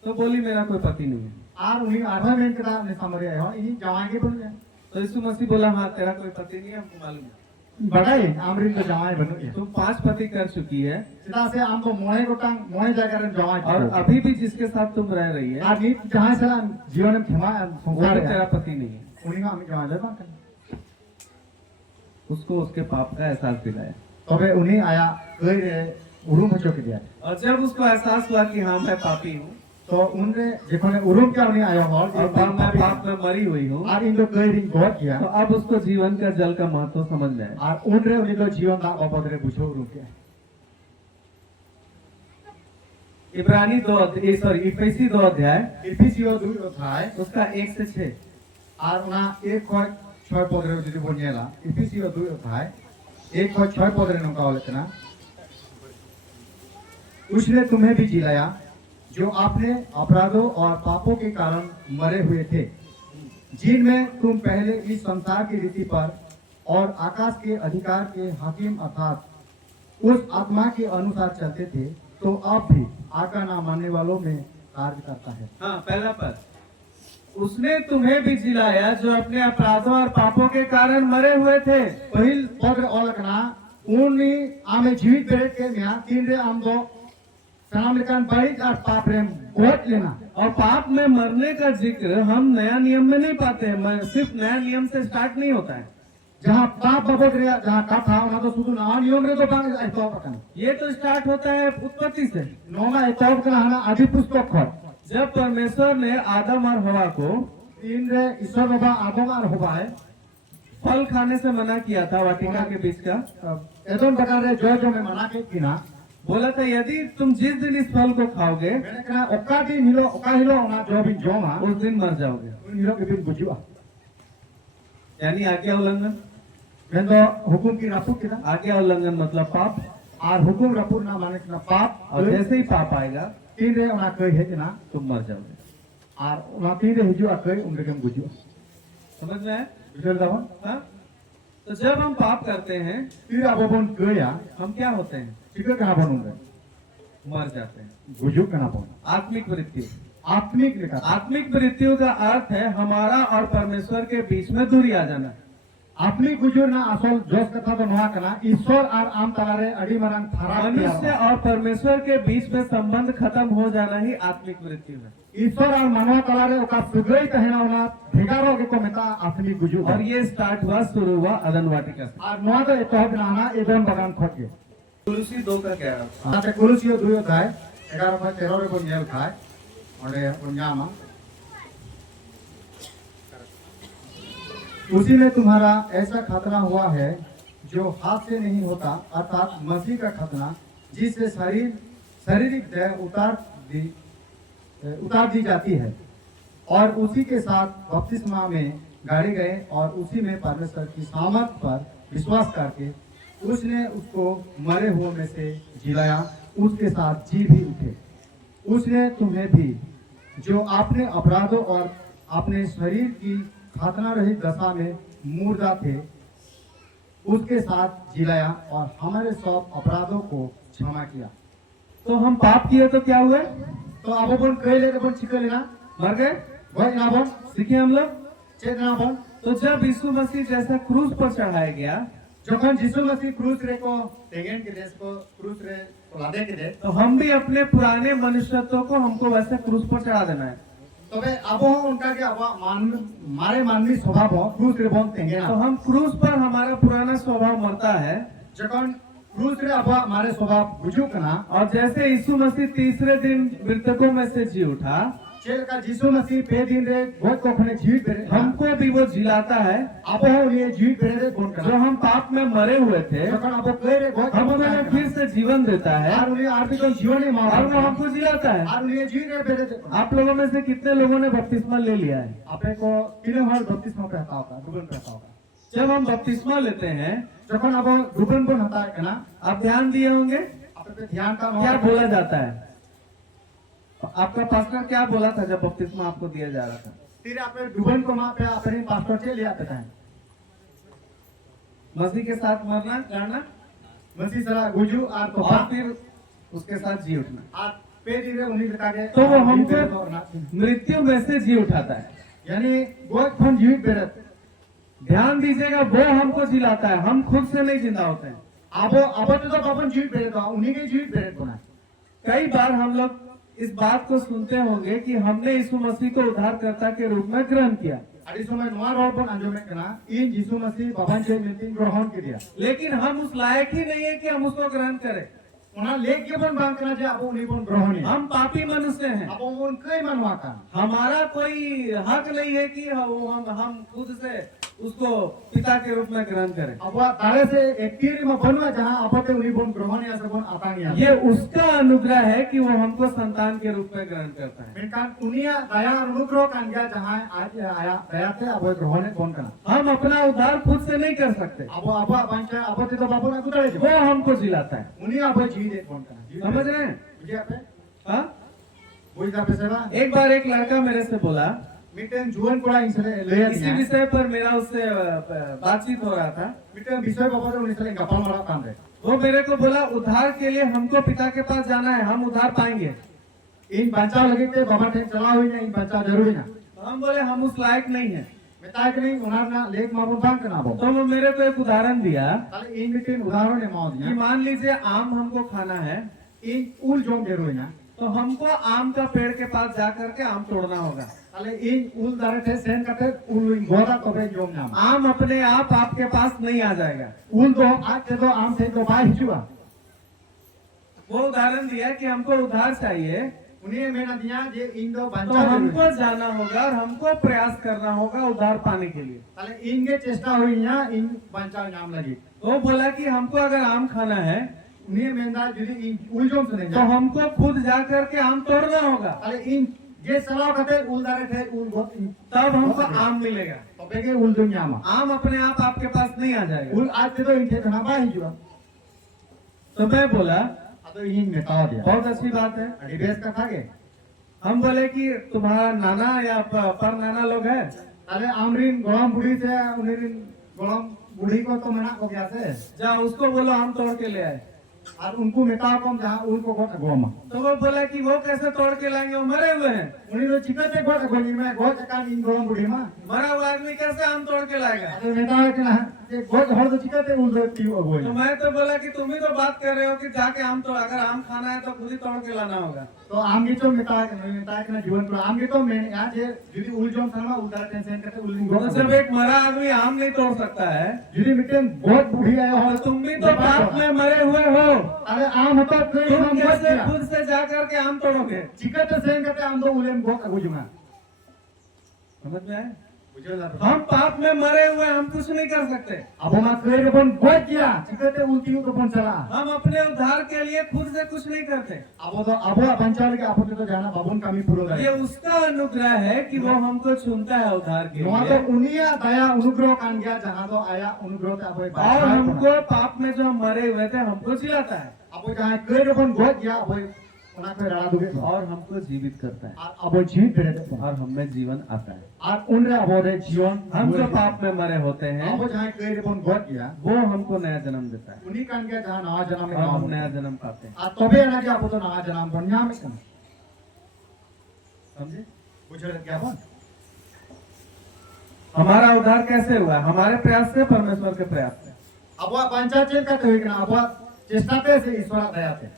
तो बोली मेरा कोई पति नहीं है। आर उन्हें आठवां में कदा ने सामरे आए हो इन जवाई के बोल गया तो यीशु मसीह बोला हाँ तेरा कोई पति नहीं है, हमको मालूम है। बढ़ाई अमरी तो जवाई बनो गया तुम 5 पति कर चुकी है सीधा से आम तो मोहे गोटांग मोहे जाकर जवाई और अभी भी जिसके साथ तुम रह रही है आज नीत जहां से जीवन में खेमा वो संसार भी तेरा है पति नहीं है। उन्हें हम जवाई ले बात उसको उसके पाप का एहसास दिलाया। तबे उन्हें आया कोई रे उरुम हो चुके दिया और जब उसको एहसास हुआ कि हाँ मैं पापी हूँ तो उनरे जेकोने उरुम क्या उन्हें आया हॉल और मैं पाप में मरी हुई हूँ, और इन लोग कई दिन बहुत किया तो अब उसको जीवन का जल का महत्व समझ में आया। और उनरे उन्हें लोग जीवन दा बाबत रे बुझो उरुम के इब्रानी 2 इफिसी 2 अध्याय इफिसियो 2 अध्याय उसका 1 से 6। और उना 1 को 6 पद रे যদি বনিয়েলা इफिसियो 2 अध्याय 1 को 6 पद रे नका लेतना उसने तुम्हें भी जिलाया जो आपने अपराधों और पापों के कारण मरे हुए थे, जिनमें तुम पहले इस संसार की रीति पर और आकाश के अधिकार के हाकिम अर्थात उस आत्मा के अनुसार चलते थे, तो अब भी आका ना मानने वालों में कार्य करता है। हाँ पहला पद, उसने तुम्हें भी जिलाया जो अपने अपराधों और पापों के कारण मरे हुए थे। पहिल पद अलकना उन्नी आमे जीवित बेरे के मिया तीन रे आम दो सनाम लेकर बड़ी और पाप रे गोट लेना और पाप में मरने का जिक्र हम नया नियम में नहीं पाते हैं, सिर्फ नया नियम से स्टार्ट नहीं होता है। जहाँ पाप बाबत रे जहाँ कथा उना तो सुधु ना नियम रे तो बांग आई तो पकन ये तो स्टार्ट होता है उत्पत्ति से। नोमा ए तो पकन हना आदि पुस्तक खर जब परमेश्वर ने आदम और हवा को तीन रे ईश्वर बाबा आदम और हवा है फल खाने से मना किया था वाटिका के बीच का, एकदम प्रकार रे जो में मना के किना बोला था यदि तुम जिस दिन इस फल को खाओगे मैंने कहा ओका दिन हिलो ओका हिलो ना जो भी जोमा उस दिन मर जाओगे। उन हिलो के दिन बुझुआ यानी आज्ञा उल्लंघन, मैं तो हुकुम की रापू किना आज्ञा उल्लंघन मतलब पाप और हुकुम रपूर ना माने ना पाप और जैसे ही पाप आएगा तीन रे उना कई है ना तुम मर जाओगे। और उना तीन रे हिजू कई उन रकम गुजू समझ में आया? बुझल दावन हाँ? तो जब हम पाप करते हैं तीर अब बन कया हम क्या होते हैं? चिकर कना बन उन मर जाते हैं। गुजू कना बन आत्मिक मृत्यु। आत्मिक लेखा आत्मिक मृत्यु का अर्थ है हमारा और परमेश्वर के बीच में दूरी आ जाना। आत्मिक गुजू ना असल जोस कथा तो नोआ कना ईश्वर और आम तलारे अडी मरंग फराक मनुष्य और परमेश्वर के बीच में संबंध खत्म हो जाना ही आत्मिक मृत्यु है। ईश्वर और मानव तलारे ओका सुगई तहना होना भेगारो के को मेता आत्मिक गुजू और ये स्टार्ट हुआ, शुरू हुआ अदन वाटिका से। और नोआ तो एतो बनाना एदन बगान खोके तुलसी 2 का क्या अर्थ? आते कुलसियो दुयो थाय 11 रे को नेल खाय ओडे पुण्यामा उसी में तुम्हारा ऐसा खतना हुआ है जो हाथ से नहीं होता अर्थात मसीह का खतना जिससे शारीरिक देह उतार दी जाती है और उसी के साथ बपतिस्मा में गाड़े गए और उसी में परमेश्वर की सामर्थ पर विश्वास करके उसने उसको मरे हुए में से जिलाया, उसके साथ जी भी उठे। उसने तुम्हें भी जो अपने अपराधों और अपने शरीर की खातना रहित दशा में मुर्दा थे उसके साथ जिलाया और हमारे सब अपराधों को क्षमा किया। तो हम पाप किए तो क्या हुए? तो अब अपन कह ले अपन छिक लेना मर गए। वही ना बन सीखे हम लोग। चेतना बन तो जब यीशु मसीह जैसा क्रूस पर चढ़ाया गया जखन यीशु मसीह क्रूस रे को तेगेन के देश को क्रूस रे को लादे के दे तो हम भी अपने पुराने मनुष्यत्व को हमको वैसे क्रूस पर चढ़ा देना है। तबे अब उनका के अब मारे मानवी स्वभाव हो क्रूस रे बन तेगे तो ना हम क्रूस पर हमारा पुराना स्वभाव मरता है जखन क्रूस रे अब हमारे स्वभाव बुझू कना और जैसे यीशु मसीह तीसरे दिन मृतकों में से जी उठा चेल का यीशु मसीह पे दिन रे बहुत कोखने जीवित करे हमको भी वो जिलाता है। अब हो लिए जीवित करे रे कौन जो कना हम पाप में मरे हुए थे जखन अब कह रे बहुत हमको वो फिर से जीवन देता है और उन्हें आर्थिक जीवन ही और वो मार हमको जिलाता है। और उन्हें जी रे बेरे आप लोगों में से कितने लोगों ने बपतिस्मा ले लिया है? आपे को तीनों हर बत्तीस में रहता होगा दुबन रहता होगा जब हम बपतिस्मा लेते हैं जखन अब दुबन बन होता है कना आप ध्यान दिए होंगे आप पे ध्यान का क्या बोला जाता है? आपका पास्टर क्या बोला था जब बपतिस्मा आपको दिया जा रहा था? फिर आपने दुबन को वहां पे अपने पास्टर से लिया था मसीह के साथ मरना लड़ना मसीह सरा गुजू और तो और फिर उसके साथ जी उठना। आज पे दिन रे उन्हीं लगा के तो वो हमको मृत्यु में से जी उठाता है। यानी बहुत फन जीवित बेरत ध्यान दीजिएगा, वो हमको जिलाता है, हम खुद से नहीं जिंदा होते हैं। अब तो अपन जीवित बेरत उन्हीं के जीवित बेरत बना। कई बार हम लोग इस बात को सुनते होंगे कि हमने यीशु मसीह को उद्धारकर्ता के रूप में ग्रहण किया, अड़ी समय नवा रोड पर अंजो में कना इन यीशु मसीह भगवान से मिलती ग्रहण के दिया लेकिन हम उस लायक ही नहीं है कि हम उसको ग्रहण करें। उन्हें लेके बन बांध करना चाहिए अब उन्हीं बन ग्रहण ही हम पापी मनुष्य हैं, अब उन कई मनवा का हमारा कोई हक नहीं है कि हम खुद से उसको पिता के रूप में ग्रहण करें। अब वह तारे से एक तीर में बनवा जहाँ आपते उन्हीं बन ग्रहण या सब आता नहीं ये उसका अनुग्रह है कि वो हमको संतान के रूप में ग्रहण करता है। मेनकान दुनिया दया और अनुग्रह कान गया जहाँ आज आया दया से अब ग्रहण कौन करना हम अपना उद्धार खुद से नहीं कर सकते, अब पंचायत अब तो बाबू ना कुतरे वो हमको जिलाता है। उन्हीं अब जी दे कौन करना समझ रहे हैं? बुझे आपे हाँ? बुझ आपे सेवा एक बार एक लड़का मेरे से बोला, मिटन जुवन कोड़ा इंसले ले इसी विषय पर मेरा उससे बातचीत हो रहा था। मिटन विषय बाबा तो इंसले गप्पा मारा काम रे वो मेरे को बोला उद्धार के लिए हमको पिता के पास जाना है, हम उद्धार पाएंगे। इन बच्चा लगे थे बाबा थे चला हुई ना इन बच्चा जरूरी ना तो हम बोले हम उस लायक नहीं है। बताया कि नहीं उन्हार ना लेख मारू बांध करना बो तो वो मेरे को एक उदाहरण दिया ताले इन मिटन उदाहरण है माओ कि दिया मान लीजिए आम हमको खाना है इन उल जोम जरूरी ना तो हमको आम का पेड़ के पास जा करके आम तोड़ना होगा। ताले इन उल दारे थे सेन का थे उल गोदा तो बे जोम नाम आम अपने आप आपके पास नहीं आ जाएगा। उल दो आज से तो आम थे तो बाय हिचुआ वो उदाहरण दिया कि हमको उद्धार चाहिए उन्हें मेरा दिया जे इन दो तो बच्चा हमको जाना होगा और हमको प्रयास करना होगा उद्धार पाने के लिए। ताले इनके चेष्टा हुई ना इन बच्चा नाम लगी वो बोला कि हमको अगर आम खाना है उन्हें मेंदा जुदी इन उल जोम सुने तो जा हमको खुद जा करके आम तोड़ना होगा, ताले इन जे सलाह कते उल दारे थे उल गो तब हमको आम मिलेगा। तो बेगे उल दुनिया में आम अपने आप आपके पास नहीं आ जाएगा। उल आज से तो इनके ना बाय हिचुआ तो मैं बोला अतो इन मेटाव दिया बहुत अच्छी बात है। अड़ी बेस का थागे हम बोले कि तुम्हारा नाना या पर नाना लोग है, ताले आमरीन गोलाम बुढ़ी से उन्हें गोलाम बुढ़ी को तो मना को गया से जा उसको बोलो हम तोड़ के ले आए। और उनको मेटाव कम जहाँ उनको गोट गोमा तो वो बोला कि वो कैसे तोड़ के लाएंगे, वो मरे हुए हैं। उन्हें तो चिकते गोट गोनी में गोट का इन गोलाम बुढ़ी मां मरा हुआ आदमी कैसे आम तोड़ के लाएगा। तो मेटाव के ना ये गोट हर तो चिकते उल दो पीओ तो गोई मैं तो बोला कि तुम ही तो बात कर रहे हो कि जाके आम तोड़, अगर आम खाना है तो खुद ही तोड़ के लाना होगा। तो आमगे तो मेटाव के ना जीवन को आमगे तो मैं यहाँ जे जुदी उल जोन सरमा उधर टेंशन करते उल तो जब एक मरा आदमी आम नहीं तोड़ सकता है जुदी मिटन गोट बुढ़ी आया हो तो तुम भी तो पाप में मरे हुए हो। अरे आम होता तो तुम हम गोट कैसे किया खुद से जा करके आम तोड़ोगे। चिकते सेन करते आम तो उलेम गोट गुजुमा समझ में आए? बुझे ला हम पाप में मरे हुए, हम कुछ नहीं कर सकते। अब हम कह के बन गोट किया चिकते उल्टी को बन चला हम अपने उद्धार के लिए खुद से कुछ नहीं करते। अब तो अब पंचाल के आप तो जाना बाबून कमी पूरा ये करे उसका अनुग्रह है कि वो हमको चुनता है उद्धार के नोआ लिए, तो उनिया दया अनुग्रह कान गया जहां तो आया अनुग्रह ते अब और हमको पाप में जो हम मरे हुए थे हमको जिलाता है अब जहां कह के बन गोट किया अब उना को रड़ा दुगे और हमको जीवित करता है अब जीव फिरे दे और हमें जीवन आता है। और उनरे अब रे जीवन हम जो पाप में मरे होते हैं अब जहां कह के बन गोट किया वो हमको नया जन्म देता है उन्हीं कान गया जहां नवा जन्म में और हम नाम नया जन्म पाते हैं। आ तबे ना कि आप तो नवा जन्म बनिया में कम समझे? बुझे क्या बन हमारा उद्धार कैसे हुआ? हमारे प्रयास से, परमेश्वर के प्रयास से। अब पंचायत का तो ना अब चेष्टा से ईश्वर दया से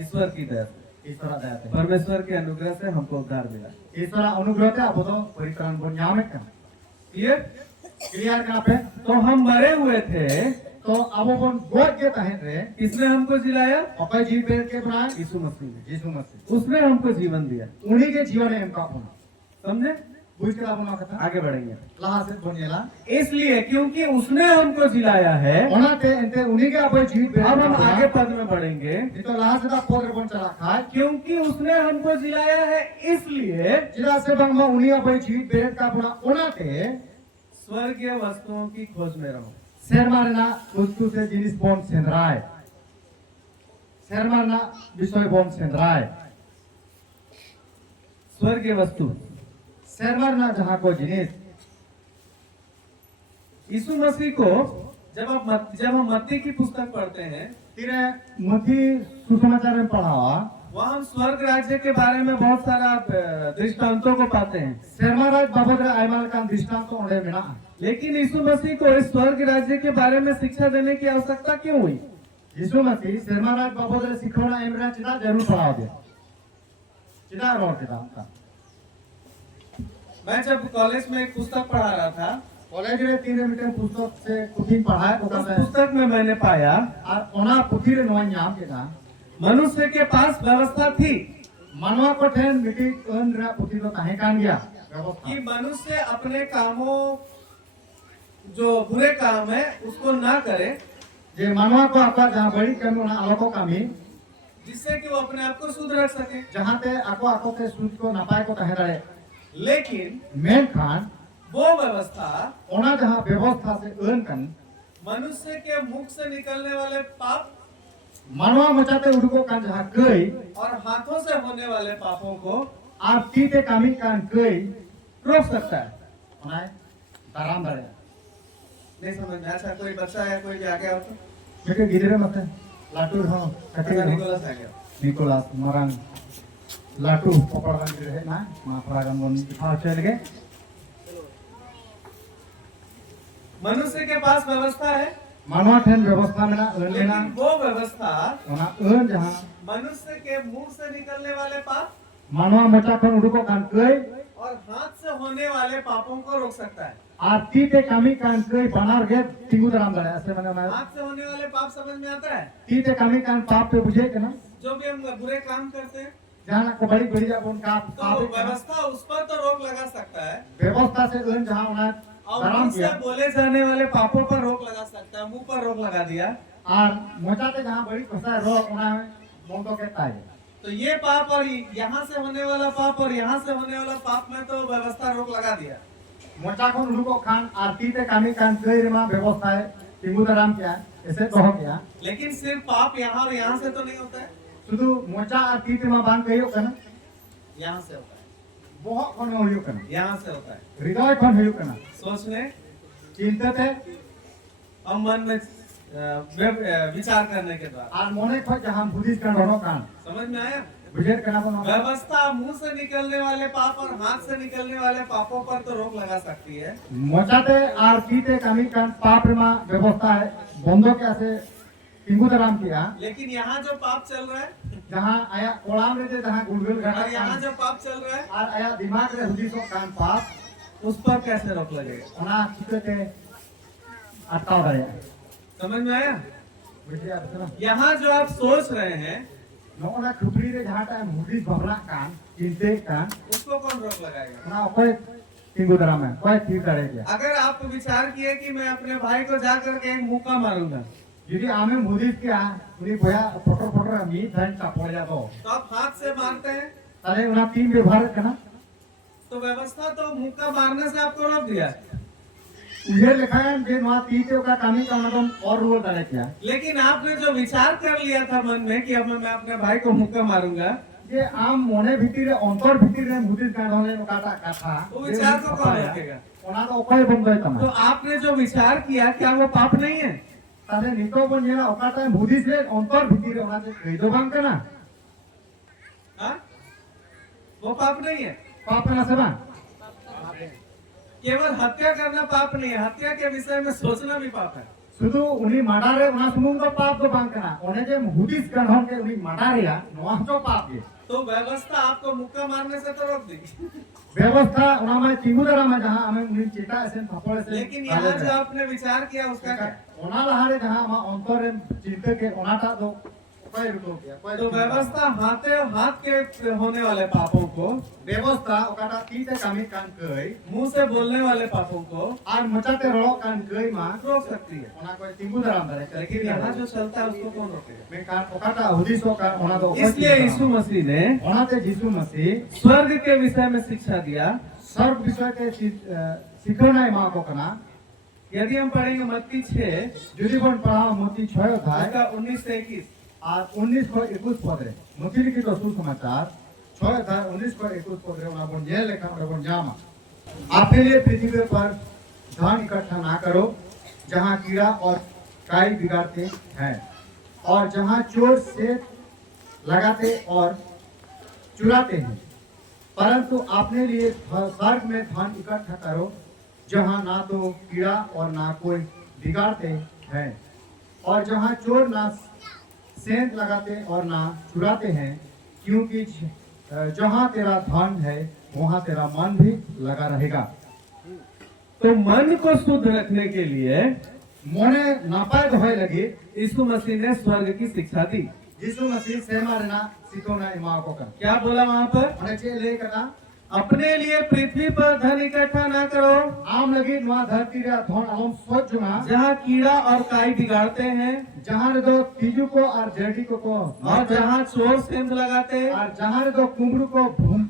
ईश्वर की दया से, ईश्वर दया से परमेश्वर के अनुग्रह से हमको उद्धार मिला। ईश्वर अनुग्रह से अब तो परित्राण बनिया में कम क्लियर? क्लियर कहां पे तो हम मरे हुए थे, तो अब अपन गोट के तहत रे किसने हमको जिलाया? अपने जीव पेड़ के बनाए यीशु मसीह ने। यीशु मसीह उसने हमको जीवन दिया। उन्हीं के जीवन है इनका अपना समझे? बुझ के अपना कथा आगे बढ़ेंगे। लहा से बनेला इसलिए क्योंकि उसने हमको जिलाया है, ओना ते एंते उन्हीं के अपने जीव पेड़ अब हम आगे पद में बढ़ेंगे। तो लहा से दा पोत्र बन चला खाए क्योंकि उसने हमको जिलाया है इसलिए जिला से बंगमा उन्हीं अपने जीव पेड़ का अपना ओना ते स्वर्गीय वस्तुओं की खोज में रहो। शेर मारना वस्तु से जिनिस बन सेंद्राय शेर मारना विषय बन सेंद्राय स्वर्गीय वस्तु शेर मारना जहां को जिनिस यीशु मसीह को जब हम मत्ती की पुस्तक पढ़ते हैं तेरे मती सुसमाचार में पढ़ा हुआ वहाँ हम स्वर्ग राज्य के बारे में बहुत सारा दृष्टांतों को पाते हैं। शेर महाराज बाबा आयमाल का दृष्टांत तो ओंडे मेना लेकिन यीशु मसीह को इस स्वर्ग राज्य के बारे में शिक्षा देने की आवश्यकता क्यों हुई? यीशु मसीह शेर महाराज बाबा दे सिखोना एमरा चिता जरूर पढ़ा दे चिता रोड चिता मैं जब कॉलेज में एक पुस्तक पढ़ा रहा था, कॉलेज रे 3 मीटर पुस्तक से कुकिंग पढ़ा है उस पुस्तक में मैंने पाया और ओना पुथी रे नोय नाम के था मनुष्य के पास व्यवस्था थी मनवा को ठेन मिट्टी अन रे पुथी तो काहे कान गया कि मनुष्य अपने कामों जो बुरे काम है उसको ना करे, जे मनवा को आपका जहां बड़ी कमी ओना आलोको कामी जिससे कि वो अपने आप को शुद्ध रख सके। जहां ते आको आको ते सूद को नापाय को तहे रहे लेकिन मेन खान वो व्यवस्था ओना जहां व्यवस्था से अन कन मनुष्य के मुख से निकलने वाले पाप मनवा मचाते उड़को कान जहां कई और हाथों से होने वाले पापों को आप तीते कामी कान कई रोक सकता है। ओना आराम दरे नहीं समझ में? अच्छा कोई बच्चा या कोई भी आ गया हो तो मेके गिदरे मते लाटू हो कटे निकोलस आ गया। निकोलास मरांग लाटू पकड़न गिरे ना मा प्रागन बन हां चल गए मनुष्य के पास व्यवस्था है मनवा ठेन व्यवस्था में ना अन लेना लेकिन वो व्यवस्था ओना अन जहां मनुष्य के मुंह से निकलने वाले पाप मनवा मचा खन उड़को कान कई और हाथ से होने वाले पापों को रोक सकता है। आप तीते कामी कान कई बनार गे तिंगु दराम दरे ऐसे मैंने ना हाथ से होने वाले पाप समझ में आता है? तीते कामी कान पाप पे बुझे के ना जो भी हम बुरे काम करते हैं जहां को बड़ी बड़ी अपन का तो पाप व्यवस्था उस पर तो रोक लगा सकता है व्यवस्था से अन जहां ओना और दराम मुंह से किया बोले जाने वाले पापों पर रोक लगा सकता है, मुंह पर रोक लगा दिया और मचाते जहां बड़ी भाषा रो ओना मोन तो कहता है तो ये पाप और यहाँ से होने वाला पाप और यहाँ से होने वाला पाप में तो व्यवस्था रोक लगा दिया। मोचा को उनको खान आरती ते कामी कान कई रे मा व्यवस्था है tinggu daram क्या ऐसे कहो क्या लेकिन सिर्फ पाप यहाँ और यहाँ से तो नहीं होता है, शुद्ध मोचा और तीत में बांध गई हो करना यहाँ से होता है, बहुत कौन हो करना यहाँ से होता है। हृदय कौन हो करना सोचने चिंतित है और मन में विचार करने के द्वारा। और मोने खोज जहाँ बुद्धिस्ट का दोनों कान समझ में आया? बुझेर करना को व्यवस्था मुंह से निकलने वाले पाप और हाथ से निकलने वाले पापों पर तो रोक लगा सकती है, मोचाते और तीते कमी कान पाप मा व्यवस्था है बंदो के ऐसे tinggu daram किया लेकिन यहाँ जो पाप चल रहा है जहाँ आया कोलाम रे जहाँ गुलगुल घटा और यहाँ जो पाप चल रहा है और आया दिमाग रे हुदीसो कान पाप उस पर कैसे रोक लगेगा? ओना चिते अटकाव दाया समझ में आया? बुझिया ना यहाँ जो आप सोच रहे हैं नोना खुपड़ी रे जहाँ टाइम हुदीस भवना कान चिंते कान उसको कौन रोक लगाएगा? ओना कोई tinggu daram है कोई तीर करे क्या अगर आप विचार किए कि मैं अपने भाई को जा करके एक मुक्का मारूंगा यदि आमे हुदीस क्या उनी भया फोटो फोटो मी धन का पड़या तो आप हाथ से मारते हैं, ताले उना तीन व्यवहार करना तो व्यवस्था तो मुक्का मारने से आपको रोक दिया, उहे लिखा है जे नवा तीते का कामी का मतलब और रूल करे क्या लेकिन आपने जो विचार कर लिया था मन में कि अब मैं अपने भाई को मुक्का मारूंगा, जे आम मोने भीतर अंतर भीतर रे हुदीस का ढोले काटा कथा वो विचार को कौन रोकेगा? ओना तो कोई बंद है तो तमा आपने जो विचार किया क्या वो पाप नहीं है? ताले नितो बन जेना ओका टाइम हुदीस रे अंतर भीतर रे ओना से कई दो बांग करना हाँ? वो पाप नहीं है। पाप ना सेवा केवल हत्या करना पाप नहीं है, हत्या के विषय में सोचना भी पाप है। शुद्ध उन्हीं माडारे उना सुमुंग तो पाप तो बांग करना ओने जे हुदीस का ढोल के उन्हीं माडारिया नवा तो पाप ये तो व्यवस्था आपको मुक्का मारने से तो रोक देगी, व्यवस्था उना में tinggu daram है जहाँ हमें उन्हीं चेता ऐसे थप्पड़ से लेकिन यहाँ जो आपने विचार किया उसका क्या? ओना लहारे जहाँ हम अंतर रे चिंते के ओना ता तो कोई रुको क्या कोई तो व्यवस्था हाथ के होने वाले पापों को, व्यवस्था ओकाटा तीते कामी कान कई मुंह से बोलने वाले पापों को और मचाते रहो कान कई मा रोक सकती है, ओना कोई tinggu daram दरे लेकिन यहाँ जो चलता है उसको कौन रोकेगा? मैं कान ओकाटा हुदीसो का ओना तो इसलिए यीशु मसीह ने ओना ते यीशु मसीह स्वर्ग के विषय में शिक्षा दिया। सर्व विषय के सिखोना है मां को कना यदि हम पढ़ेंगे मत्ती 6 यदि कोन पढ़ा मोती 6 अध्याय उसका 19 से 21, और 19 को 21 पद रे मोती लिखित सुसमाचार 6 अध्याय 19 को 21 पद रे ओना बोन ये लेखा रे बोन जामा आपके लिए पृथ्वी पर धन इकट्ठा ना करो जहाँ कीड़ा और काई बिगाड़ते हैं और जहाँ चोर से लगाते और चुराते हैं, परंतु अपने लिए स्वर्ग में धन इकट्ठा करो जहाँ ना तो कीड़ा और ना कोई बिगाड़ते हैं और जहाँ चोर ना सेंध लगाते और ना चुराते हैं, क्योंकि जहाँ तेरा धन है वहाँ तेरा मन भी लगा रहेगा। तो मन को शुद्ध रखने के लिए मोने नापायद होए लगे यीशु मसीह ने स्वर्ग की शिक्षा दी। यीशु मसीह से मारना सिकोना इमा को कर क्या बोला वहाँ पर? मने चे ले करना अपने लिए पृथ्वी पर धन इकट्ठा ना करो आम लगी नुआ धरती रे धन आलम सोच जुना जहाँ कीड़ा और काई बिगाड़ते हैं जहाँ रे दो तीजू को और जेडी को और जहाँ चोर सेंध लगाते हैं और जहाँ रे दो कुमड़ू को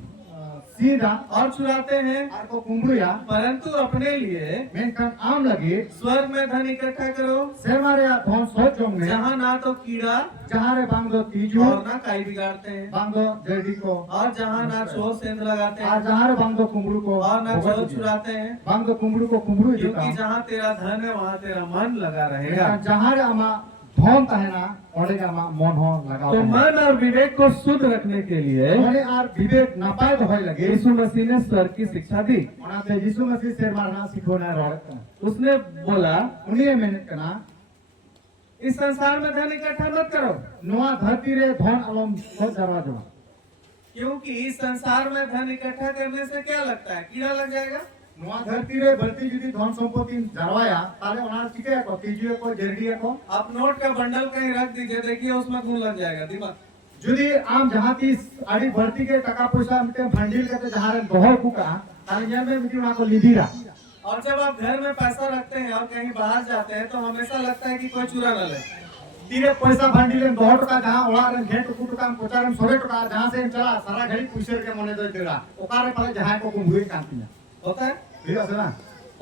सीधा और चुराते हैं, और को कुमड़ू या परंतु अपने लिए मेन कान आम लगी स्वर्ग में धन इकट्ठा करो से मारे धन सोच जोंगे जहाँ ना तो कीड़ा जहाँ रे बांग दो तीजू और ना काई बिगाड़ते हैं बांग दो जेडी को और जहाँ ना चोर सेंध लगाते और हैं जहाँ रे बांग दो कुमड़ू को और ना चोर चुराते हैं, बांग दो कुमड़ू को कुमड़ू क्योंकि जहाँ तेरा धन है वहाँ तेरा मन लगा रहेगा। जहाँ रे आमा धन तहना ओडे आमा मन हो लगाओ तो मन और विवेक को शुद्ध रखने के लिए ओने आर विवेक नापायद होय लगे यीशु मसीह ने स्वर्ग की शिक्षा दी। ओनाते यीशु मसीह से मारना सिखोना रोड उसने बोला उन्हीं मिनट कना इस संसार में धन इकट्ठा मत करो, नोआ धरती रे धन अलम सो जरा जो क्योंकि इस संसार में धन इकट्ठा करने से क्या लगता है? कीड़ा लग जाएगा। नोआ धरती रे बलती जुदी धन संपत्ति जरवाया ताले ओना चिके को तीजुए को जेरडीए को आप नोट का बंडल कहीं रख दीजिए, देखिए उसमें घून लग जाएगा दिमाग। जुदी आम जहाँ ती आड़ी भर्ती के टका पैसा मिटे भंडील के ते जहाँ रे दोहर कुका ताले जन में मिटी ओना को लिधीरा। और जब आप घर में पैसा रखते हैं और कहीं बाहर जाते हैं तो हमेशा लगता है कि कोई चुरा न ले। तीरे पैसा भंडील में दोहर टका जहाँ ओला रे घेट कुटका कोचार में सोरे टका जहाँ से चला सारा घड़ी पुइसर के मने दे देरा ओकारे पाले जहाँ को कुंभुई कांतिया होता है, ठीक है ना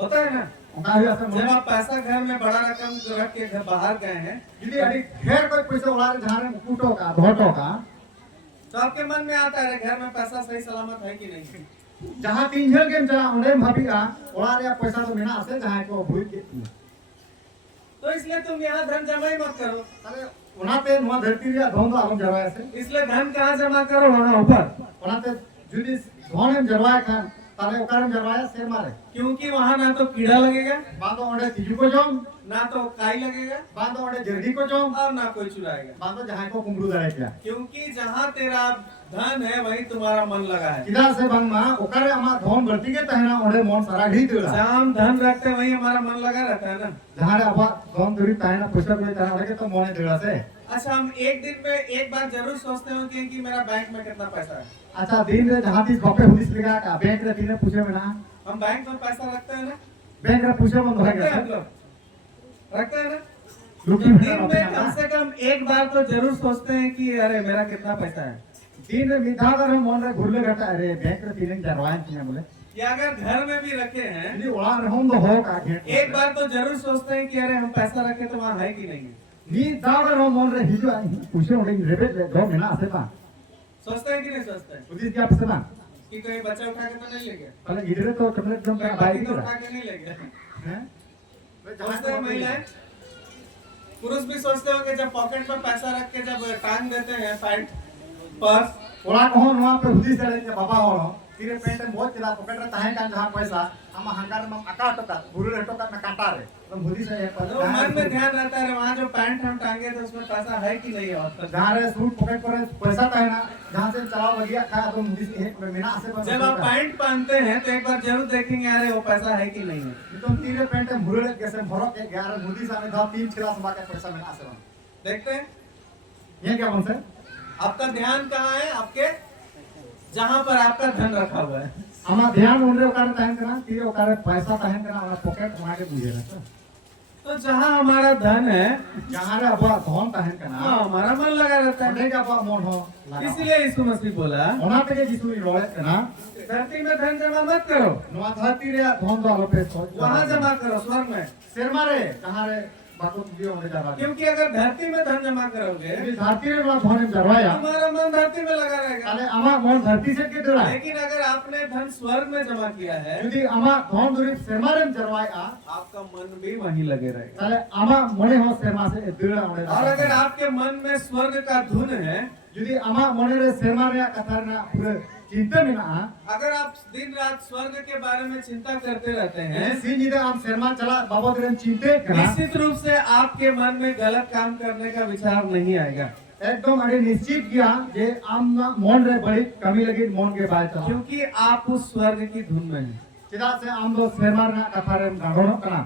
होता है ना। उनका हुआ से जब आप पैसा घर में बड़ा रकम रख के घर बाहर गए हैं यदि अड़ी घेर कोई पैसा उड़ा रे जहां रे कूटो का घोटो का तो आपके मन में आता है घर में पैसा सही सलामत है कि नहीं, जहां तीन झल के चला उड़े भाबीगा उड़ा रे पैसा तो मेना आसे जहां को भूल के तो इसलिए तुम यहाँ धन जमा ही मत करो। अरे उनाते नुआ धरती रे धोन तो आलम जरवाए से इसलिए धन कहाँ जमा करो, वहाँ ऊपर। उनाते जुदी धोन में जरवाए खान ताले ओकारम जरवाया शेर मारे क्योंकि वहाँ ना तो कीड़ा लगेगा, बांधो ओंडे तिजु को जोम ना तो काई लगेगा, बांधो ओंडे जर्दी को जोम और ना कोई चुराएगा। बांधो जहां को कुमरू दरे क्या क्योंकि जहाँ तेरा धन है वही तुम्हारा मन लगा है। किदा से बंगमा ओकारे हमार धोन बढ़ती के तहना ओंडे मन सारा ढी देला जहाँ हम धन रखते हैं वही हमारा मन लगा रहता है ना। जहां रे अबा धोन दूरी तहना पैसा कोई तहना ओंडे के तो मोने देला से। अच्छा, हम एक दिन में एक बार जरूर सोचते हो कि मेरा बैंक में कितना पैसा है। अच्छा दिन रे जहां ती गपे हुदिस लगा का बैंक रे तीने पूछे में ना हम बैंक में पैसा रखते हैं ना, बैंक रे पूछे में होय रखते हैं हम गया लोग, रखते हैं ना। लुकी दिन में कम से कम एक बार तो जरूर सोचते हैं कि अरे मेरा कितना पैसा है। दिन रे मिठा कर मन रे घुरले घटा अरे बैंक रे तीने जरवाए थिया बोले या अगर घर में भी रखे हैं यदि उड़ा रहम तो हो का घेट एक बार तो जरूर सोचते हैं कि अरे हम पैसा रखे तो वहाँ है कि नहीं है। नी दावर हो मन रे हिजो पूछे ओंडे रेबे दो महीना आसे पा सोचते हैं कि नहीं सोचते हैं उदिस क्या पसना कि कोई बच्चा उठा के तो नहीं ले गया, पहले इधर तो टमले एकदम कोई का बाकी बाइक तो रा उठा के नहीं ले गया। हैं सोचते हैं महिलाएं, पुरुष भी सोचते होंगे जब पॉकेट में पैसा रख के जब टांग देते हैं पैंट पर्स ओला कहो वहां पे हुदी से के बाबा हो तीरे पेंट में बहुत चला पकड़ रे ताहे का जहां पैसा हम हंगार में आका टका गुरु रे टका में काटा रे तो हुदी से एक तो मन में ध्यान रहता है वहाँ जो पैंट हम टांगे थे उसमें पैसा है कि नहीं है। और जहां रे सूट पकड़ पर पैसा ताहे ना जहां से चलाओ लगिया खा तो हुदी से एक महीना से जब आप पैंट पहनते हैं तो एक बार जरूर देखेंगे अरे वो पैसा है कि नहीं है। तो तीरे पेंट में मुरले कैसे भरो के 11 हुदी सामने धा 3 छिला समा के पैसा में आसे देखते हैं ये क्या बोलते आपका ध्यान कहाँ है, आपके जहाँ पर आपका धन रखा हुआ है। हमारा ध्यान उनरे ओकारे ताहे करना तीरे ओकारे पैसा ताहे करना हमारा पॉकेट मार के बुझे रहता तो जहाँ हमारा धन है जहां रे अबा धन ताहे करना हाँ, हमारा मन लगा रहता है। ओने का अबा मन हो लगा इसलिए यीशु मसीह बोला ओना पे जिसु रोले करना धरती में धन जमा मत करो, नुआ धरती रे धन दो आलो पे वहाँ जमा करो स्वर्ग में। शेर मारे कहां रे बातो दियो ओने जा रहा क्योंकि अगर धरती में धन जमा करोगे ये धरती रे नुआ धन जरवाया तुम्हारा मन धरती में लगा रहेगा। ताले आमा मन धरती से के देला लेकिन अगर आपने धन स्वर्ग में जमा किया है यदि आमा धन दुरी शेर मारे जरवाया आपका मन भी वहीं लगे रहेगा। ताले आमा मने हो शेर मा से देला ओने और अगर आपके मन में स्वर्ग का धुन है, यदि आमा मने रे शेर मारे कथार ना पूरे चिंता में ना अगर आप दिन रात स्वर्ग के बारे में चिंता करते रहते हैं, सीन जी हम शेर मा चला बाबा रे चिंते करा निश्चित रूप से आपके मन में गलत काम करने का विचार नहीं आएगा। एकदम अरे निश्चित किया जे आम ना मन रे बड़ी कमी लगी मन के बात चला क्योंकि आप उस स्वर्ग की धुन में हैं। चिदा से आम दो शेर मारना कथा रे गाड़ो करा